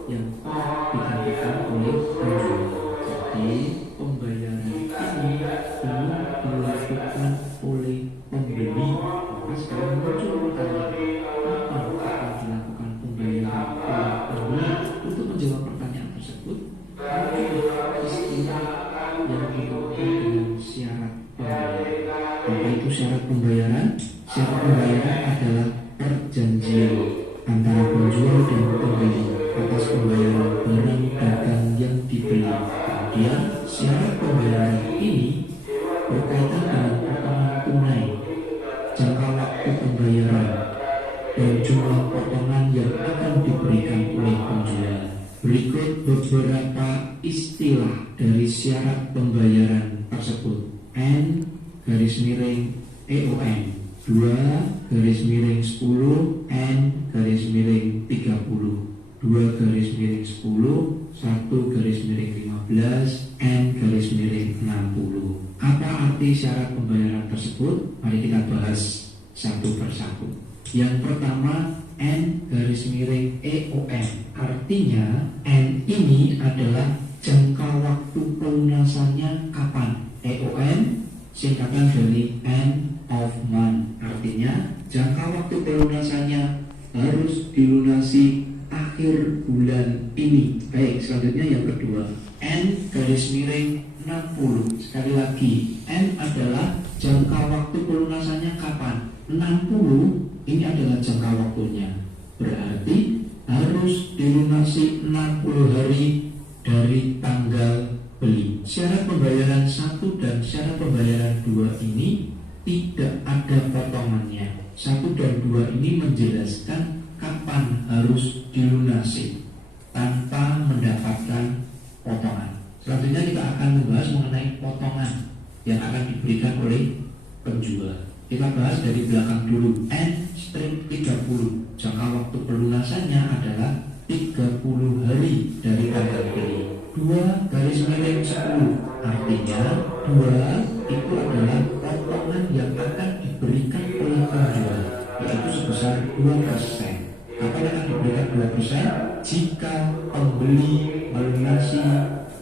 yang ditentukan oleh penjual. Jadi pembayaran ini belum dilakukan oleh pembeli. Maka sekarang muncul pertanyaan, kapan akan dilakukan pembayaran oleh pembeli? Untuk menjawab pertanyaan tersebut, ada istilah yang dinamakan dengan syarat pembayaran. Apa itu syarat pembayaran? Syarat pembayaran adalah perjanjian antara penjual dan pembeli atas pembayaran barang dagang yang dibeli. Kemudian syarat pembayaran ini berkaitan dengan potongan tunai, jangka waktu pembayaran, dan jumlah potongan yang akan diberikan oleh penjual. Berikut beberapa istilah dari syarat pembayaran tersebut. N garis miring EOM 2 garis miring 10 N garis miring 30 2 garis miring 10 1 garis miring 15 N garis miring 60. Apa arti syarat pembayaran tersebut? Mari kita bahas satu persatu. Yang pertama, N garis miring EOM. Artinya N ini adalah jangka waktu pelunasannya kapan. EOM singkatan dari end of month. Artinya jangka waktu pelunasannya harus dilunasi akhir bulan ini. Baik, selanjutnya yang kedua, N garis miring 60. Sekali lagi, N adalah jangka waktu pelunasannya kapan? 60 ini adalah jangka waktunya. Berarti harus dilunasi 60 hari dari tanggal beli. Syarat pembayaran 1 dan syarat pembayaran 2 ini tidak ada potongannya. 1 dan 2 ini menjelaskan kapan harus dilunasi tanpa mendapatkan potongan. Selanjutnya kita akan membahas mengenai potongan yang akan diberikan oleh penjual. Kita bahas dari belakang dulu. N-30. Jangka waktu pelunasannya adalah 30 hari dari tanggal beli. 2 garis miring 10. Artinya 2 itu adalah potongan yang akan diberikan oleh penjual, yaitu sebesar 2%. Kapan akan diberikan 2%? Jika pembeli melunasi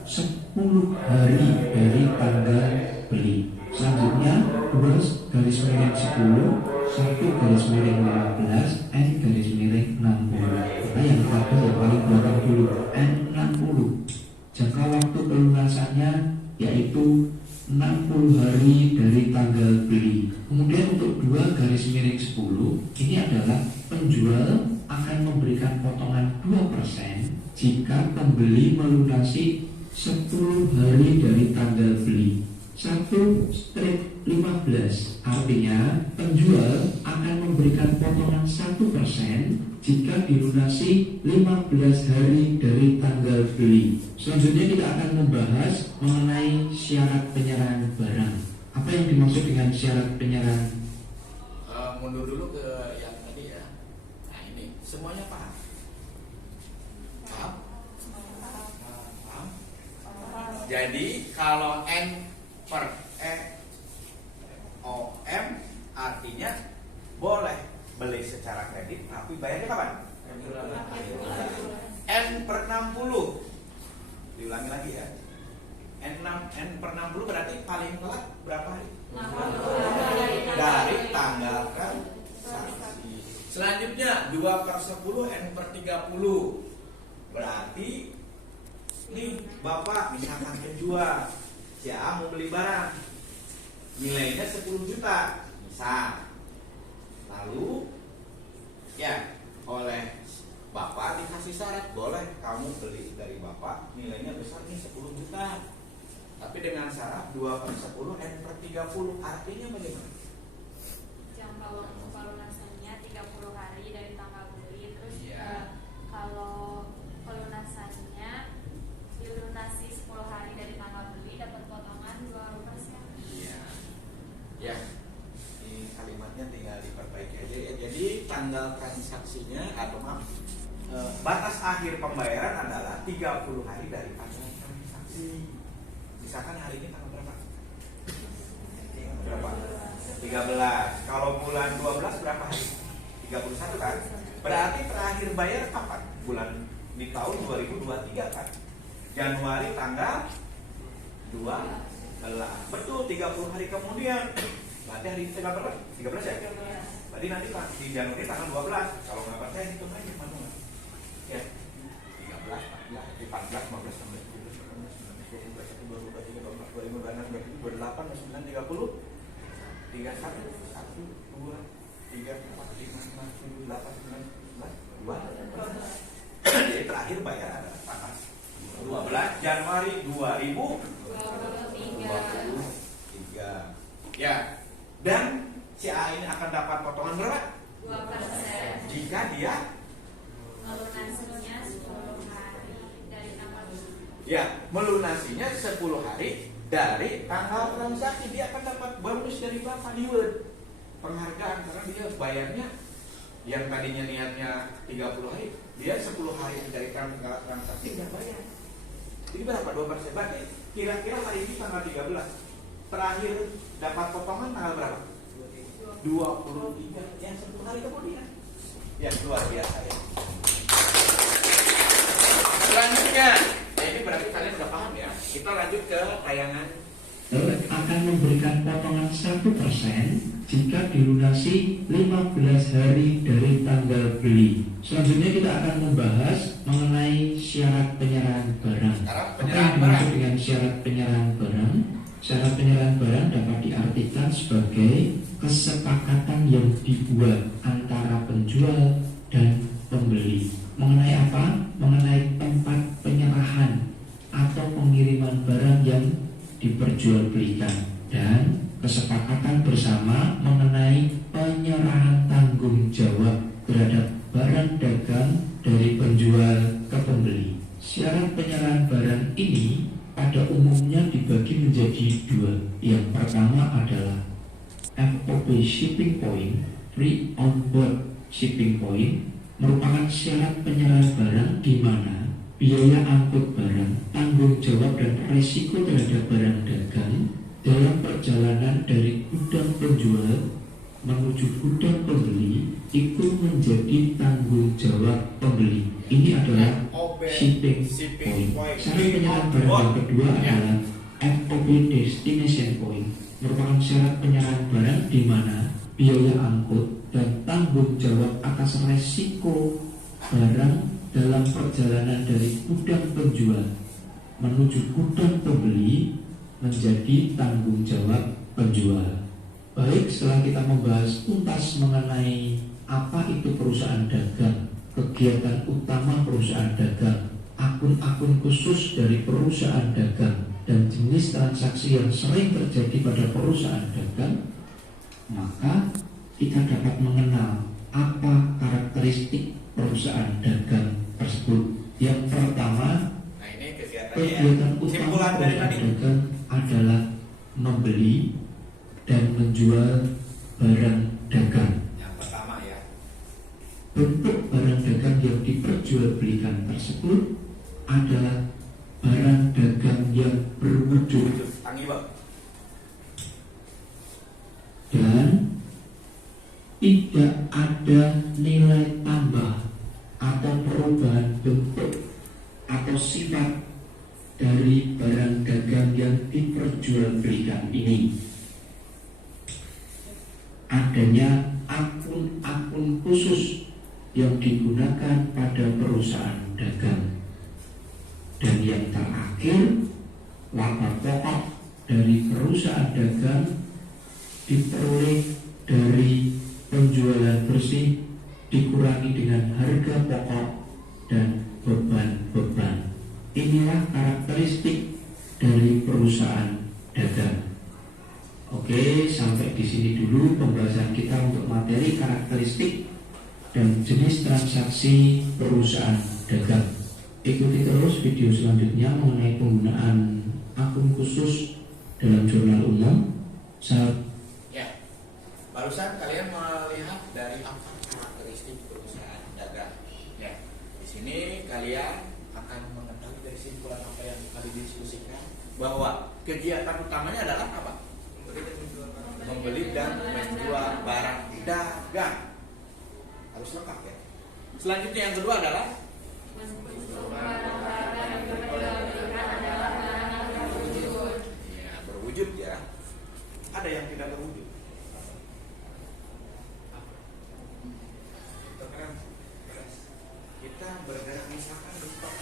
10 hari dari tanggal beli. Selanjutnya 2 garis miring 10, 1 garis miring 15, N garis miring 60. Nah, yang terakhir yang paling belakang dulu, N60. Jangka waktu pelunasannya yaitu 60 hari dari tanggal beli. Kemudian untuk 2 garis miring 10, ini adalah penjual akan memberikan potongan 2% jika pembeli melunasi 10 hari dari tanggal beli. 1/15 artinya penjual akan memberikan potongan 1% jika dilunasi 15 hari dari tanggal beli. Selanjutnya kita akan membahas mengenai syarat penyerahan barang. Apa yang dimaksud dengan syarat penyerahan? Mundur dulu ke yang tadi ya. Nah ini semuanya paham? Paham? Paham? Jadi kalau N per OM artinya boleh beli secara kredit tapi bayarnya kapan? N per 60. Diulangi lagi ya. N per 60 berarti paling telat berapa hari? Dari tanggal transaksi. Selanjutnya 2 per 10 N per 30. Berarti nih Bapak misalkan penjual, si A mau beli barang nilainya 10 juta misal, lalu ya oleh Bapak dikasih syarat boleh kamu beli dari Bapak nilainya besar nih 10 juta, tapi dengan syarat 2 per 10 N per 30. Artinya bagaimana? Jangka waktu pelunasannya 30 hari dari tanggal beli. Terus kalau pelunasannya dilunasi 10 hari dari tanggal beli dapat potongan 2%. Iya. Ya. Ini kalimatnya tinggal diperbaiki aja ya. Jadi tanggal transaksinya atau batas akhir pembayaran adalah 30 hari dari tanggal transaksi. Misalkan hari ini tanggal berapa? 13. Kalau bulan 12 berapa hari? 31 kan? Berarti terakhir bayar kapan? Bulan di tahun 2023 kan? Januari tanggal 12. Betul, 30 hari kemudian. Berarti hari ini tanggal berapa? 13 ya? Berarti nanti Pak di Januari tanggal 12. Kalau nggak percaya hitung aja manual. Ya. 13, 14, 15, 16, 12 terakhir bayar adalah tanggal 12 Januari 2023. Ya. Dan si A ini akan dapat potongan berapa? 2% Jika dia melunasinya 10 hari dari tanggal beli. ya melunasinya 10 hari dari tanggal transaksi, dia akan dapat bonus dari Bapak reward, penghargaan, karena dia bayarnya yang tadinya niatnya 30 hari, dia 10 hari dari tanggal transaksi dia bayar. Jadi berapa? 2%. Berarti kira-kira hari ini tanggal 13 terakhir dapat potongan tanggal berapa? 23, yang 10 hari kemudian. Ya luar biasa ya. Selanjutnya, ini berarti kalian sudah paham ya. Kita lanjut ke tayangan akan memberikan potongan 1% 1% jika dilunasi 15 hari dari tanggal beli. Selanjutnya kita akan membahas mengenai syarat penyerahan barang. Sekarang Apa penyerahan yang dimaksud barang. dengan syarat penyerahan barang? Syarat penyerahan barang dapat diartikan sebagai kesepakatan yang dibuat antara penjual dan pembeli. Mengenai apa? Mengenai tempat penyerahan atau pengiriman barang yang diperjualbelikan, dan kesepakatan bersama mengenai penyerahan tanggung jawab terhadap barang dagang dari penjual ke pembeli. Syarat penyerahan barang ini pada umumnya dibagi menjadi dua. Yang pertama adalah FOB shipping point, free on board shipping point, merupakan syarat penyerahan barang di mana biaya angkut barang, tanggung jawab dan resiko terhadap barang dagang dalam perjalanan dari gudang penjual menuju gudang pembeli ikut menjadi tanggung jawab pembeli. Ini adalah shipping point. Syarat penyerahan barang yang kedua adalah FOB destination point, merupakan syarat penyerahan barang di mana biaya angkut dan tanggung jawab atas resiko barang dalam perjalanan dari gudang penjual menuju gudang pembeli menjadi tanggung jawab penjual. Baik, setelah kita membahas tuntas mengenai apa itu perusahaan dagang, kegiatan utama perusahaan dagang, akun-akun khusus dari perusahaan dagang, dan jenis transaksi yang sering terjadi pada perusahaan dagang, maka kita dapat mengenal apa karakteristik perusahaan dagang tersebut. Yang pertama, Nah ini kegiatannya ya. kegiatan utama Simpulan dari perusahaan tadi. dagang adalah membeli dan menjual barang dagang. Yang pertama ya. Bentuk barang dagang yang diperjualbelikan tersebut adalah barang dagang yang berwujud Tangi bang. dan tidak ada nilai tambah atau perubahan bentuk atau sifat dari barang dagang yang diperjualbelikan ini. Adanya akun-akun khusus yang digunakan pada perusahaan dagang. Dan yang terakhir, laba pokok dari perusahaan dagang diperoleh dari penjualan bersih dikurangi dengan harga pokok dan beban-beban. Inilah karakteristik dari perusahaan dagang. Oke, sampai di sini dulu pembahasan kita untuk materi karakteristik dan jenis transaksi perusahaan dagang. Ikuti terus video selanjutnya mengenai penggunaan akun khusus dalam jurnal umum. Ya. Barusan kalian melihat dari apa karakteristik perusahaan dagang. Ya. Di sini kalian akan mengetahui dari simpulan apa yang tadi diskusikan bahwa kegiatan utamanya adalah apa? Membeli dan menjual barang dagang. Harus lengkap ya. Selanjutnya yang kedua adalah ya, berwujud ya. Ada yang tidak berwujud. Kita bergerak misalkan di stock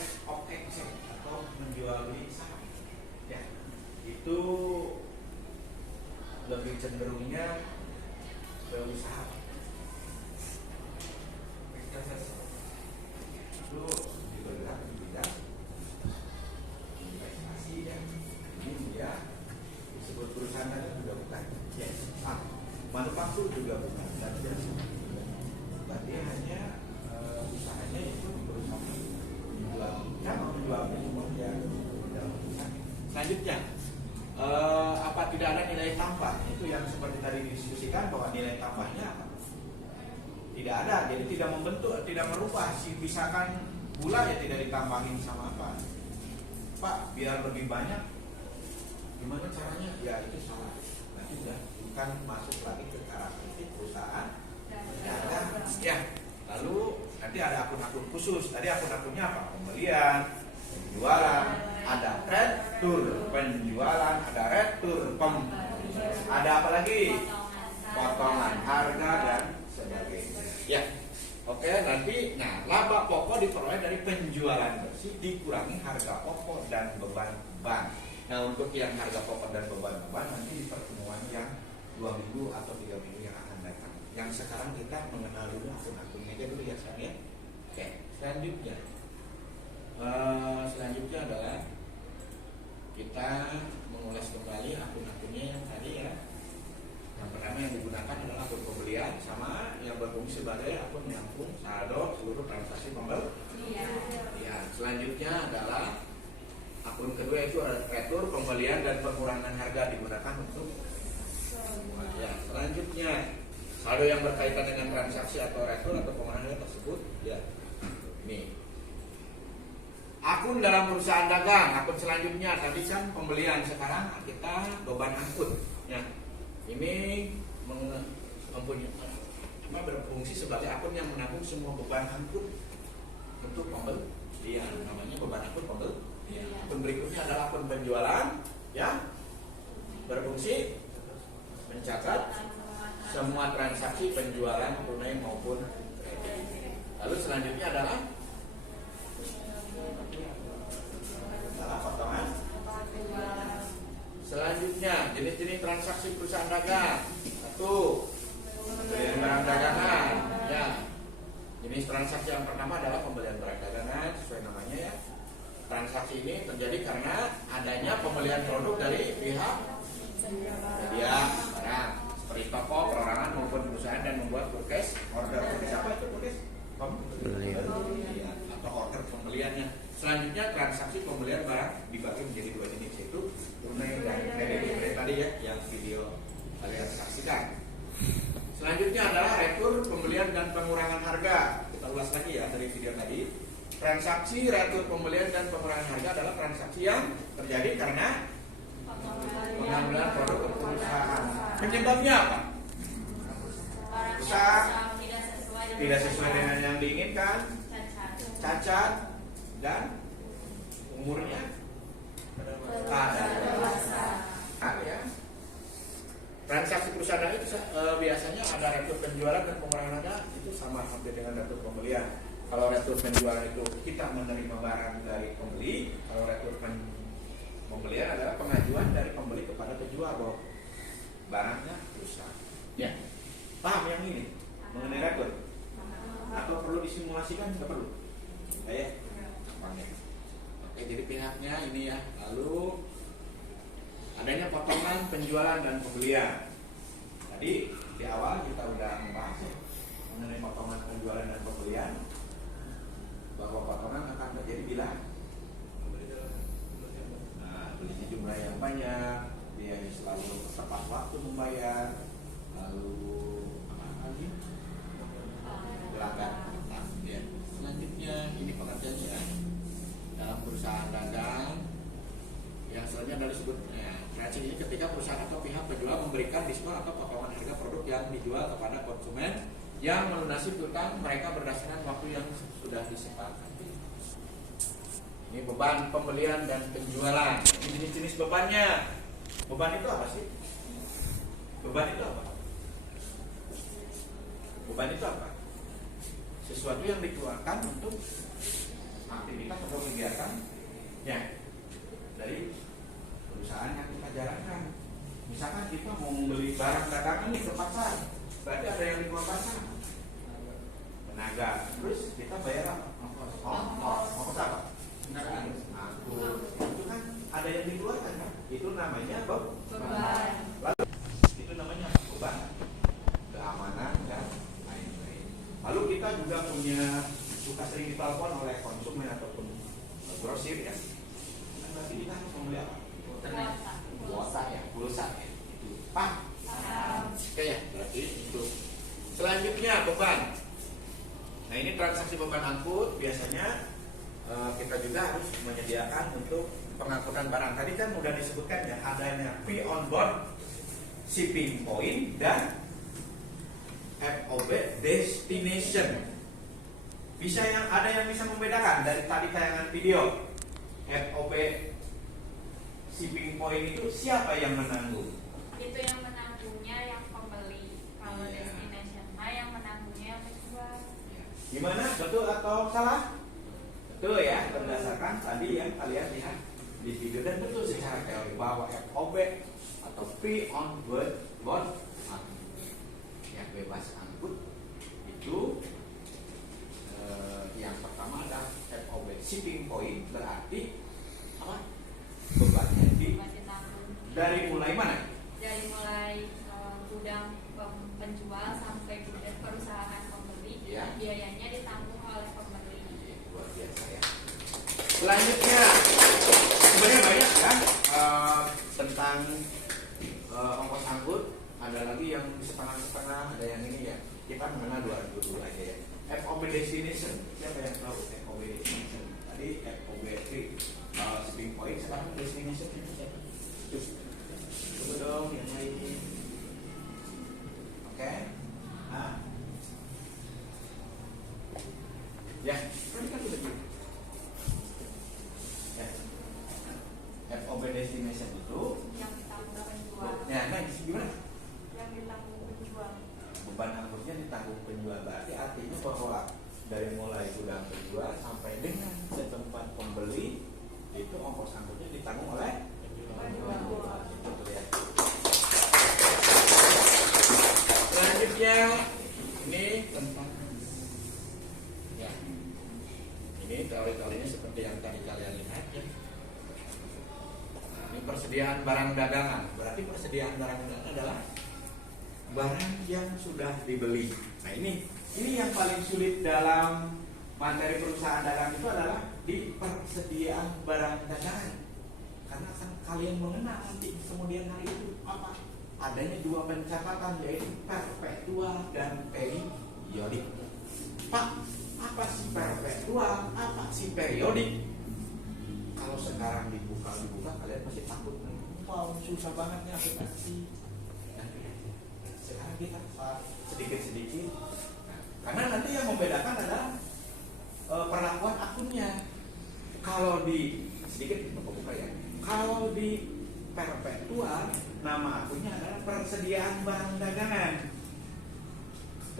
exchange atau menjual beli saham. Ya, itu lebih cenderungnya ke usaha. Itu bergerak di bidang investasi ya. Ini dia disebut perusahaan dagang juga bukan. Ya, manufaktur juga bukan. Dan berarti hanya usahanya itu berusaha menjual, menjual ya. Selanjutnya. Apa tidak ada nilai tambah? Itu yang seperti tadi didiskusikan bahwa nilai tambahnya apa? Tidak ada, jadi tidak membentuk, tidak merubah. Misalkan gula ya tidak ditambahin sama apa? Pak, biar lebih banyak. Gimana caranya? Ya itu salah. Nah sudah, bukan masuk lagi ke karakteristik perusahaan. Ya, lalu nanti ada akun-akun khusus. Tadi akun-akunnya apa? Pembelian, penjualan, ada retur penjualan, ada retur Ada apa lagi? Potongan Potongan harga dan sebagainya. Ya. Oke, nanti laba pokok diperoleh dari penjualan bersih dikurangi harga pokok dan beban bank. Nah, untuk yang harga pokok dan beban bank nanti di pertemuan yang 2 minggu atau 3 minggu yang akan datang. Yang sekarang kita mengenal dulu akun-akunnya aja dulu ya sekarang ya. Oke, selanjutnya. Selanjutnya adalah kita mengulas kembali akun-akunnya yang tadi ya. Yang pertama yang digunakan adalah akun pembelian sama yang berfungsi sebagai akun menampung saldo seluruh transaksi pembelian. Ya, selanjutnya adalah akun kedua itu adalah retur pembelian dan pengurangan harga digunakan untuk ya. Selanjutnya saldo yang berkaitan dengan transaksi atau retur atau pengurangan harga tersebut ya. Ini akun dalam perusahaan dagang. Akun selanjutnya tadi kan pembelian, sekarang kita beban angkut ya. Ini mempunyai berfungsi sebagai akun yang menampung semua beban angkut untuk pembelian, namanya beban angkut pembelian. Akun berikutnya adalah akun penjualan ya, berfungsi mencatat semua transaksi penjualan tunai maupun kredit. Lalu selanjutnya adalah potongan. Selanjutnya jenis-jenis transaksi perusahaan dagang. 1. Pembelian barang dagangan ya. Jenis transaksi yang pertama adalah pembelian barang dagangan sesuai namanya ya. Transaksi ini terjadi karena adanya pembelian produk dari pihak penyedia barang seperti toko, perorangan maupun perusahaan dan membuat purchase order. Purchase apa itu purchase? Pembelian atau order pembeliannya. Selanjutnya transaksi pembelian barang dibagi menjadi 2 jenis, yaitu tunai dan kredit tadi ya yang video kalian saksikan. Selanjutnya adalah retur pembelian dan pengurangan harga. Kita ulas lagi ya dari video tadi. Transaksi retur pembelian dan pengurangan harga adalah transaksi yang terjadi karena pengambilan produk ke perusahaan. Penyebabnya apa? Usaha tidak sesuai dengan yang diinginkan, cacat, dan umurnya ya. Transaksi perusahaan itu biasanya ada retur penjualan dan pengurangan harga, itu sama hampir dengan retur pembelian. Kalau retur penjualan itu kita menerima barang dari pembeli, kalau retur pembelian adalah pengajuan dari pembeli kepada penjual bahwa barangnya perusahaan. Ya, paham yang ini mengenai retur? Atau perlu disimulasikan? Tidak perlu. Ya. Oke, jadi pihaknya ini ya. Lalu adanya potongan penjualan dan pembelian. Tadi di awal kita udah membahas ya, mengenai potongan penjualan dan pembelian, bahwa potongan akan terjadi bila belinya jumlah yang banyak, dia selalu tepat waktu membayar, lalu apa lagi? Pelanggan tetap ya. Selanjutnya ini pengertiannya dalam perusahaan dagang yang selanjutnya adalah disebutnya transaksi ini ketika perusahaan atau pihak penjual memberikan diskon atau potongan harga produk yang dijual kepada konsumen yang melunasi utang mereka berdasarkan waktu yang sudah disepakati. Ini beban pembelian dan penjualan. Ini jenis-jenis bebannya. Beban itu apa sih? Beban itu apa? Beban itu apa? Sesuatu yang dikeluarkan untuk aktivitas atau kegiatan ya dari perusahaan yang kita jalankan. Misalkan kita mau membeli barang dagangan nih ke pasar, berarti ada yang dikeluarkan tenaga. Terus kita bayar apa? Ongkos apa? Kendaraan, angkut. Itu kan ada yang dikeluarkan kan? Itu namanya beban. Lalu itu namanya beban, keamanan dan lain-lain. Lalu kita juga punya suka sering ditelepon oleh konsumen ataupun grosir ya. Berarti kita harus membeli apa? Kuota ya, pulsa ya. Itu oke ya, berarti itu. Selanjutnya beban. Nah ini transaksi beban angkut biasanya kita juga harus menyediakan untuk pengangkutan barang. Tadi kan sudah disebutkan ya adanya fee on board, shipping point dan FOB destination. Bisa yang ada yang bisa membedakan dari tadi tayangan video FOB shipping point itu siapa yang menanggung? Itu yang menanggung Gimana? Betul atau salah? Betul ya, berdasarkan tadi yang kalian lihat di video, dan betul secara teori bahwa FOB atau free on board yang bebas angkut itu yang pertama adalah FOB shipping point, berarti apa? Bebannya Masih tanggung. dari mulai mana? Dari mulai gudang penjual sampai gudang perusahaan pembeli, Ya. biayanya ditanggung oleh pembeli. Luar biasa ya. Selanjutnya sebenarnya banyak kan tentang ongkos angkut. Ada lagi yang setengah-setengah, ada yang ini ya. Kita mengenal dulu aja ya. FOB destination, siapa yang tahu FOB destination? Tadi FOB shipping point, sekarang destination itu siapa? Coba dong yang lain. Oke. Nah. Ya, tadi kan udah gitu. Ya. FOB destination itu Yang ditanggung penjual. ya, nah gimana? Yang ditanggung penjual. Beban angkutnya ditanggung penjual, berarti artinya bahwa dari mulai gudang penjual sampai dengan ke tempat pembeli itu ongkos angkutnya ditanggung oleh penjual. Itu terlihat. Selanjutnya ini tentang ya, ini teori-teorinya seperti yang tadi kalian lihat ya. Nah, ini persediaan barang dagangan, berarti persediaan barang dagangan adalah barang yang sudah dibeli. Nah ini yang paling sulit dalam materi perusahaan dagang itu adalah di persediaan barang dagangan, karena kan kalian mengenal nanti kemudian hari itu apa, adanya dua pencatatan yaitu perpetual dan periodik. Pak, apa sih perpetual, apa sih periodik? Kalau sekarang dibuka kalian pasti takut, wow susah banget nih aplikasi. Sekarang kita sedikit-sedikit, karena nanti yang membedakan adalah perlakuan akunnya. Kalau di sedikit buka ya, kalau di perpetual nama akunnya adalah persediaan barang dagangan,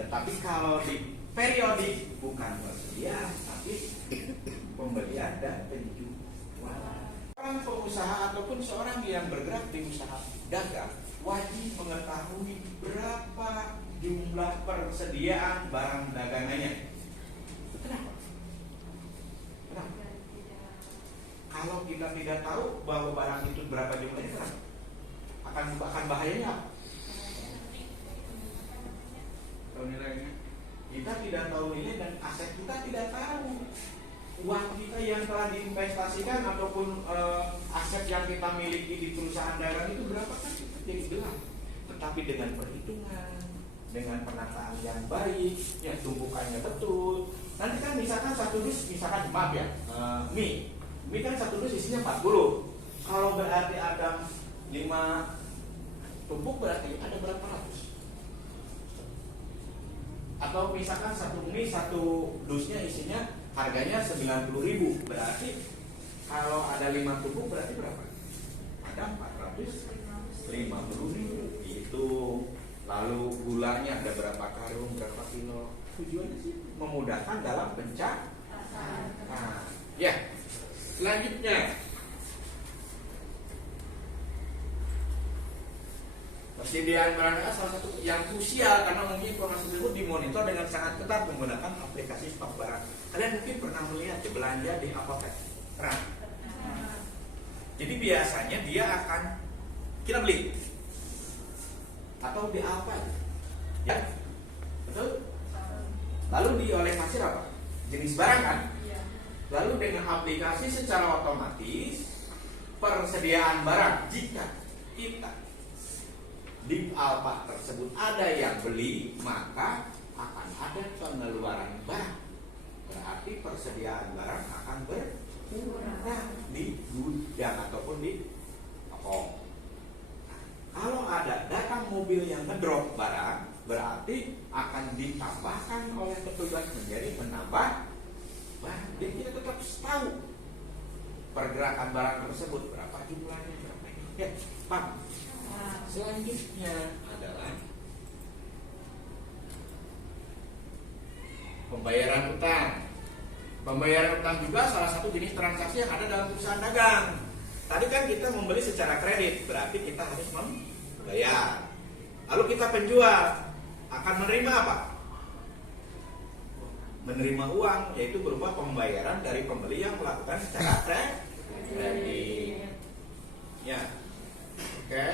tetapi kalau di periodik bukan persediaan tapi pembelian dan penjualan. Orang pengusaha ataupun seorang yang bergerak di usaha dagang wajib mengetahui berapa jumlah persediaan barang dagangannya. Kenapa? Kalau kita tidak tahu bahwa barang itu berapa jumlahnya, kenapa? Akan bahayanya apa? Tahu nilainya? Kita tidak tahu nilai dan aset kita tidak tahu. Uang kita yang telah diinvestasikan ataupun aset yang kita miliki di perusahaan dagang itu berapa kan kita jadi gelap. Tetapi dengan perhitungan, dengan penataan yang baik, ya tumpukannya betul. Nanti kan misalkan satu dus, misalkan maaf ya, mie kan satu dus isinya 40. Kalau berarti ada 5 tumpuk berarti ada berapa ratus? Atau misalkan satu mie satu dusnya isinya harganya 90.000, berarti kalau ada 5 tumpuk berarti berapa? Ada 450.000 itu. Lalu gulanya ada berapa karung, berapa kilo? Tujuannya sih memudahkan dalam pencatatan. Nah, ya. Selanjutnya, persediaan barang dagangan salah satu yang krusial karena mungkin informasi tersebut dimonitor dengan sangat ketat menggunakan aplikasi stok barang. Kalian mungkin pernah melihat ya, belanja di apotek. Pernah? Jadi biasanya dia akan kita beli atau di apa? Ya, betul. Lalu di oleh kasir apa? Jenis barang kan? Lalu dengan aplikasi secara otomatis persediaan barang, jika kita di Alfa tersebut ada yang beli, maka akan ada pengeluaran barang. Berarti persediaan barang akan berkurang di gudang ataupun di toko. Kalau ada datang mobil yang ngedrop barang, berarti akan ditambahkan oleh petugas menjadi penambah barang. Jadi kita tetap tahu pergerakan barang tersebut berapa jumlahnya, berapa ini. Ya, Pak. Selanjutnya adalah pembayaran utang. Pembayaran utang juga salah satu jenis transaksi yang ada dalam perusahaan dagang. Tadi kan kita membeli secara kredit, berarti kita harus membayar. Lalu kita penjual akan menerima apa? Menerima uang, yaitu berupa pembayaran dari pembeli yang melakukan secara kredit. Ya, oke.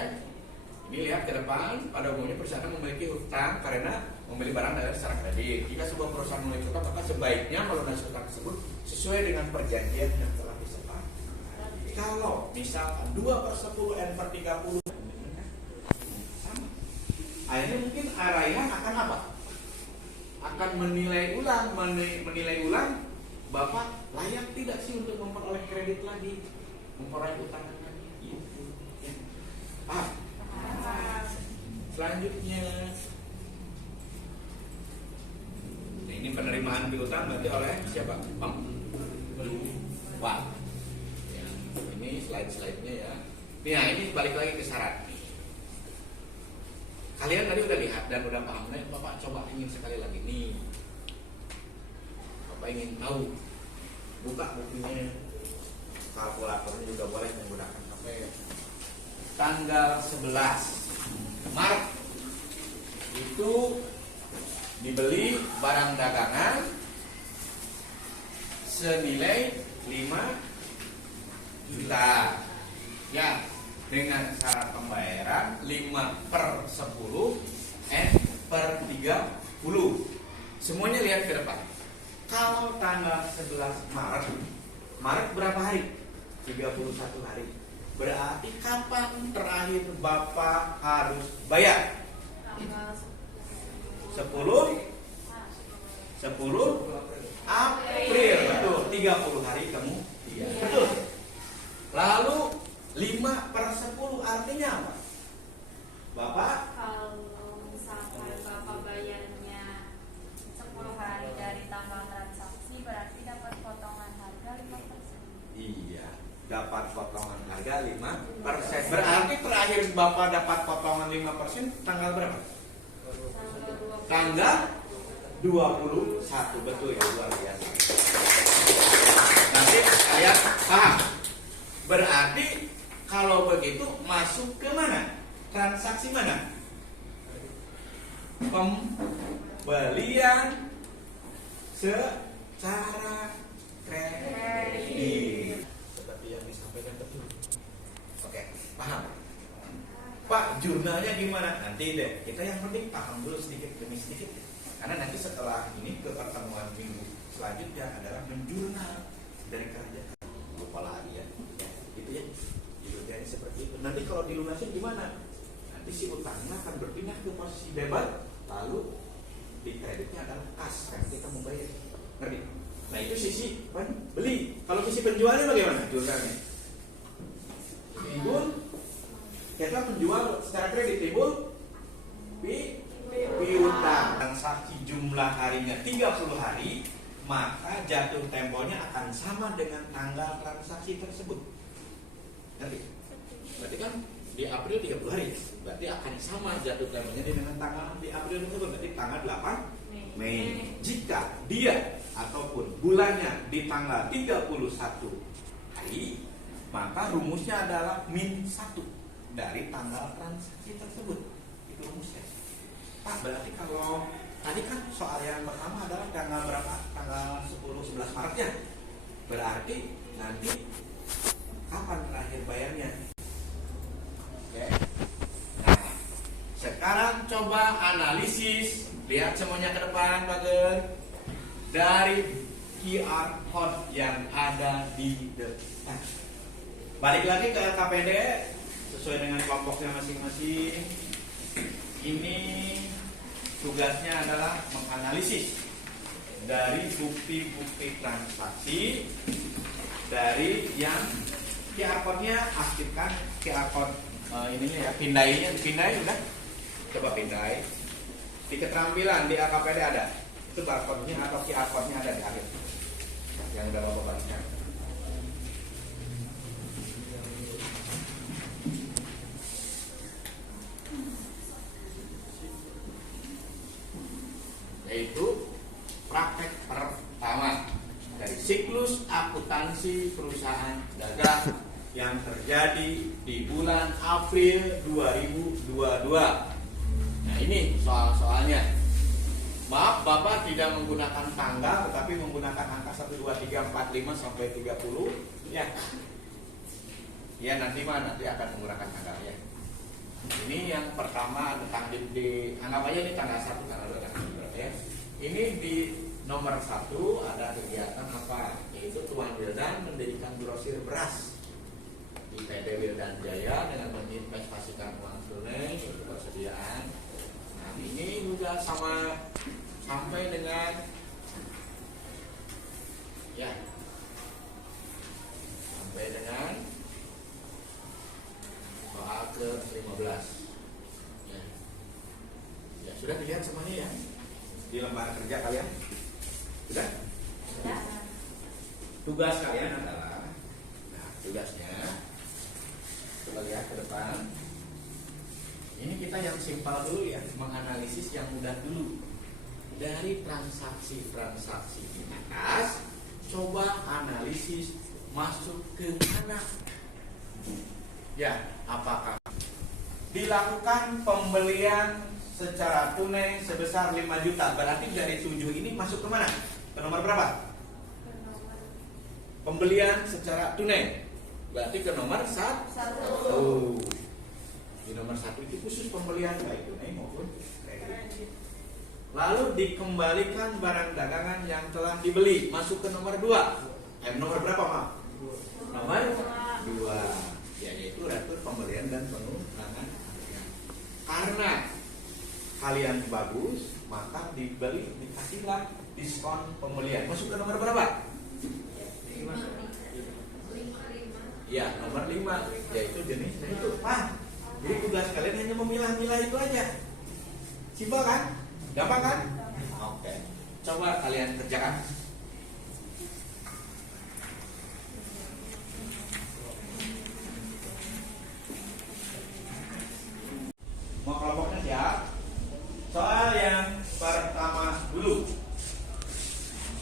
Ini lihat ke depan, pada umumnya perusahaan memiliki hutang karena membeli barang dari secara kredit. Jika sebuah perusahaan memiliki hutang, maka sebaiknya melunasi hutang tersebut sesuai dengan perjanjian yang telah disepakati. Kalau misalkan 2/10 N/30 sama, akhirnya mungkin Raihan akan apa? Akan menilai ulang, Bapak layak tidak sih untuk memperoleh kredit lagi, memperoleh utang lagi? Gitu. Ya. Paham? Selanjutnya, nah, ini penerimaan piutang berarti oleh siapa? Wah, ya, ini slide-slide-nya ya. Nah, ini balik lagi ke syarat. Kalian tadi udah lihat dan udah paham. Nah, Bapak coba ingin sekali lagi nih. Bapak ingin tahu, buka bukunya, kalkulatornya juga boleh menggunakan HP. Tanggal 11 Maret itu dibeli barang dagangan senilai 5 juta ya, dengan syarat pembayaran 5/10 N/30. Semuanya lihat ke depan. Kalau tanggal 11 Maret berapa hari? 31 hari. Berarti kapan terakhir Bapak harus bayar? 10 April. Betul, 30 hari kemudian. Betul. Lalu 5/10 artinya apa? Bapak Kalau misalkan Bapak bayarnya 10 hari dari tanggal transaksi, berarti dapat potongan harga 5%. iya, dapat potongan harga 5%. Berarti terakhir Bapak dapat potongan 5% tanggal berapa? Tanggal 21. Betul ya, luar biasa. Nanti saya paham. Berarti kalau begitu masuk ke mana? Transaksi mana? Pembelian secara kredit. Seperti yang disampaikan betul. Oke, paham? Pak, jurnalnya gimana? Nanti deh. Kita yang penting paham dulu sedikit demi sedikit. Karena nanti setelah ini ke pertemuan minggu selanjutnya adalah menjurnal dari kerajaan. Lupa lagi ya. Gitu ya. Jurnalnya seperti itu. Nanti kalau dilunasin gimana? Nanti si utangnya akan berpindah ke posisi bebas, lalu di kreditnya adalah kas kan kita membayar. Ngerti? Nah itu sisi beli. Kalau sisi penjualnya bagaimana? Jurnalnya timbul, kita menjual secara kredit timbul piutang. Transaksi jumlah harinya 30 hari, maka jatuh temponya akan sama dengan tanggal transaksi tersebut. Ngerti? Berarti kan di April 30 hari, berarti akan sama jatuh temponya dengan tanggal di April tersebut, berarti tanggal 8 Mei. Jika dia ataupun bulannya di tanggal 31 hari, maka rumusnya adalah -1 dari tanggal transaksi tersebut. Itu rumusnya. Pak, berarti kalau tadi kan soal yang pertama adalah tanggal berapa? Tanggal 10-11 Maretnya. Berarti nanti kapan terakhir bayarnya? Oke. Nah, sekarang coba analisis. Lihat semuanya ke depan, Pak Gen. Dari QR code yang ada di depan. Balik lagi ke LKPD sesuai dengan kelompoknya masing-masing. Ini tugasnya adalah menganalisis dari bukti-bukti transaksi dari yang QR code-nya aktifkan QR code ininya ya, pindai udah. Coba pindai. Di keterampilan di LKPD ada. Itu barcode-nya atau QR code-nya ada di akhir. Yang udah Bapak baca. Yaitu praktek pertama dari siklus akuntansi perusahaan dagang yang terjadi di bulan April 2022. Nah, ini soal-soalnya. Maaf, Bapak tidak menggunakan tanggal, tetapi menggunakan angka 1, 2, 3, 4, 5 sampai 30. Ya, ya nanti akan menggunakan tanggal ya. Ini yang pertama tentang anggap aja ini tanggal 1, tanggal 2, tanggal 3 ya. Ini di nomor 1 ada kegiatan apa? Yaitu Tuan Wildan mendirikan grosir beras di PT Wildan Jaya dengan menginvestasikan uang tunai untuk persediaan. Nah, ini juga sampai dengan ya sampai dengan soal ke-15 ya. Ya sudah dilihat semuanya ya di lembar kerja kalian sudah? Tugas kalian adalah tugasnya coba lihat ke depan. Ini kita yang simpel dulu ya, menganalisis yang mudah dulu. Dari transaksi-transaksi di atas, coba analisis masuk ke mana? Ya, apakah dilakukan pembelian secara tunai sebesar 5 juta? Berarti dari 7 ini masuk ke mana? Ke nomor berapa? Pembelian secara tunai. Berarti ke nomor 1. Di nomor 1 itu khusus pembelian baik tunai maupun kredit. Lalu dikembalikan barang dagangan yang telah dibeli, masuk ke nomor 2. Nomor berapa, Mak? Nomor 2. Ya, yaitu retur pembelian dan pengurangan harga. Karena kalian bagus, maka dikasihlah diskon pembelian. Masuk ke nomor berapa? Ya, nomor 5, yaitu jenisnya itu. Jadi tugas kalian hanya memilah-milah itu aja. Simpel kan? Gampang kan? Oke. Coba kalian kerjakan. Mau kelompoknya siap? Soal yang pertama dulu.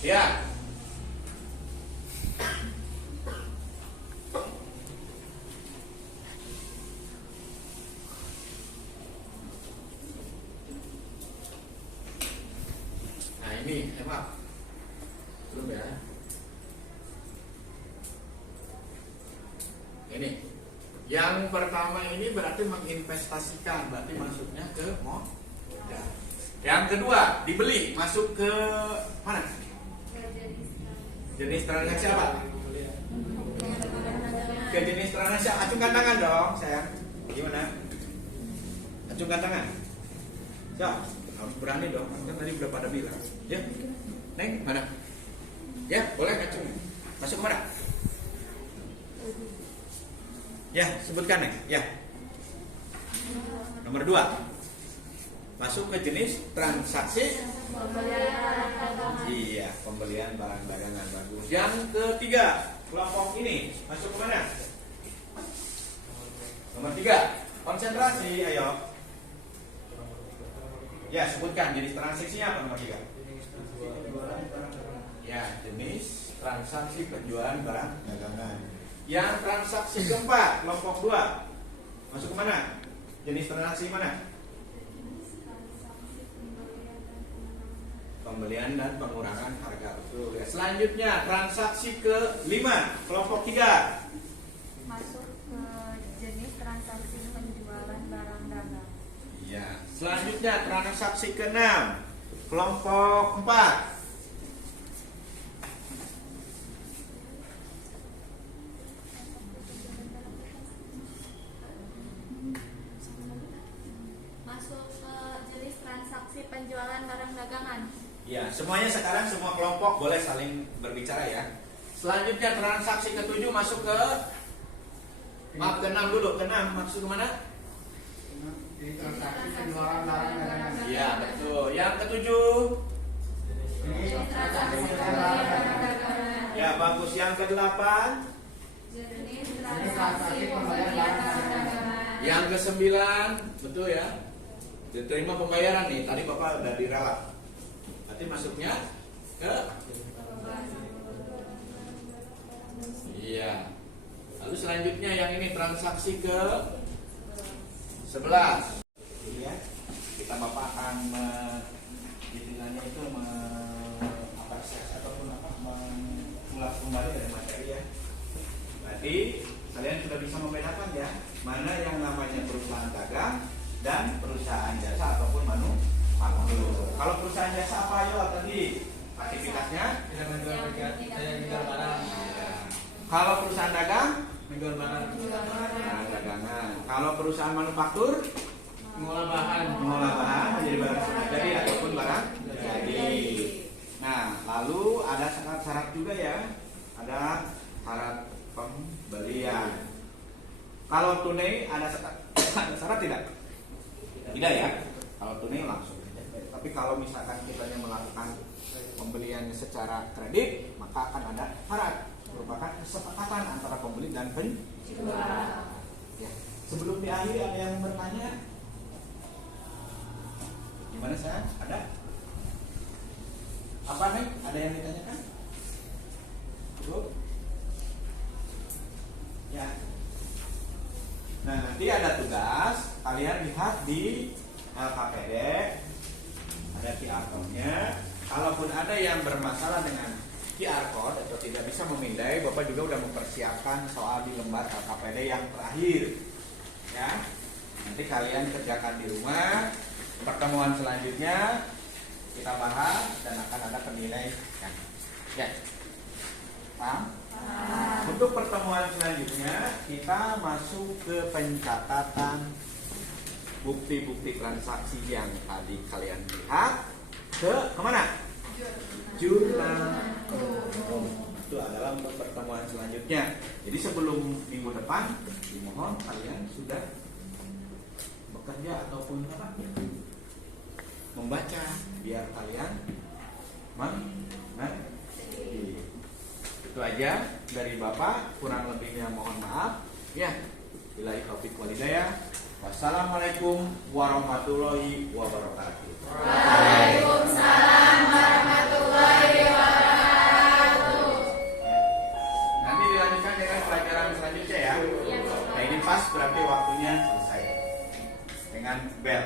Ya. Ini maaf belum ya. Ini yang pertama ini berarti menginvestasikan, berarti masuknya ke modal. Yang kedua dibeli, masuk ke mana? Jenis transaksi apa? Ke jenis transaksi. Acungkan tangan dong sayang. Gimana? Acungkan tangan. Siap. Harus berani dong, kan tadi udah pada bilang. Ya, Neng, mana? Ya, boleh ngacung. Masuk kemana? Ya, sebutkan Neng. Ya. Nomor 2. Masuk ke jenis transaksi Iya, pembelian barang dagangan bagus. Yang ketiga, kelompok ini masuk kemana? Nomor 3. Konsentrasi, ayo. Ya, sebutkan jenis transaksinya apa nomor 3? Ya, jenis transaksi penjualan barang dagangan. Yang transaksi keempat, kelompok 2. Masuk ke mana? Jenis transaksi mana? Pembelian dan pengurangan harga. Betul ya. Selanjutnya, transaksi ke-5, kelompok 3. Masuk ke jenis transaksi penjualan barang dagang. Ya, selanjutnya transaksi ke-6, kelompok 4. Masuk ke jenis transaksi penjualan barang dagangan. Ya, semuanya sekarang semua kelompok boleh saling berbicara ya. Selanjutnya transaksi ke-7 masuk ke maaf ke-6 dulu, ke-6 masuk ke mana? Di transaksi penjualan barang dagangan. Iya, betul. Yang ke-7. Ini transaksi penjualan barang dagangan. Ya, bagus. Yang ke-8. Jenis transaksi pembelian barang dagangan. Yang ke-9, betul ya. Diterima pembayaran nih. Tadi Bapak udah direlak. Berarti masuknya ke iya. Lalu selanjutnya yang ini transaksi ke 11. Iya. Kita Bapak akan istilahnya itu mengapresiasi ataupun mengulas kembali dari materi ya. Berarti kalian sudah bisa membedakan ya mana yang namanya perusahaan dagang dan perusahaan jasa ataupun manufaktur. Kalau perusahaan jasa apa yo tadi aktivitasnya? Tidak menjual barang. Kalau perusahaan dagang Menjual barang. barang dagangan. Kalau perusahaan manufaktur Mengolah bahan. mengolah bahan menjadi barang sudah jadi ataupun barang jadi. Nah, lalu ada syarat-syarat juga ya. Ada syarat pembelian. Kalau tunai ada syarat tidak? Tidak ya. Kalau tunai langsung. Tapi kalau misalkan kita melakukan pembelian secara kredit, maka akan ada syarat merupakan kesepakatan antara pembeli dan penjual. Ya. Sebelum diakhiri ada yang bertanya? Gimana saya? Ada? Apa nih? Ada yang ditanyakan? Cukup? Ya. Nah, nanti ada tugas. Kalian lihat di LKPD. Ada QR code-nya. Kalaupun ada yang bermasalah dengan QR code atau tidak bisa memindai, Bapak juga udah mempersiapkan soal di lembar LKPD yang terakhir. Ya. Nanti kalian kerjakan di rumah. Pertemuan selanjutnya kita bahas dan akan ada penilaian. Ya. Paham? Untuk pertemuan selanjutnya kita masuk ke pencatatan bukti-bukti transaksi yang tadi kalian lihat ke kemana? Jurnal. Itu adalah untuk pertemuan selanjutnya. Jadi sebelum minggu depan dimohon kalian sudah bekerja ataupun apa? Membaca biar kalian mengerti. Itu aja dari Bapak, kurang lebihnya mohon maaf. Ya, billahi taufiq wal hidayah. Wassalamualaikum warahmatullahi wabarakatuh. Waalaikumsalam warahmatullahi wabarakatuh. Nanti dilanjutkan dengan pelajaran selanjutnya ya. Nah ini pas berarti waktunya selesai dengan bel.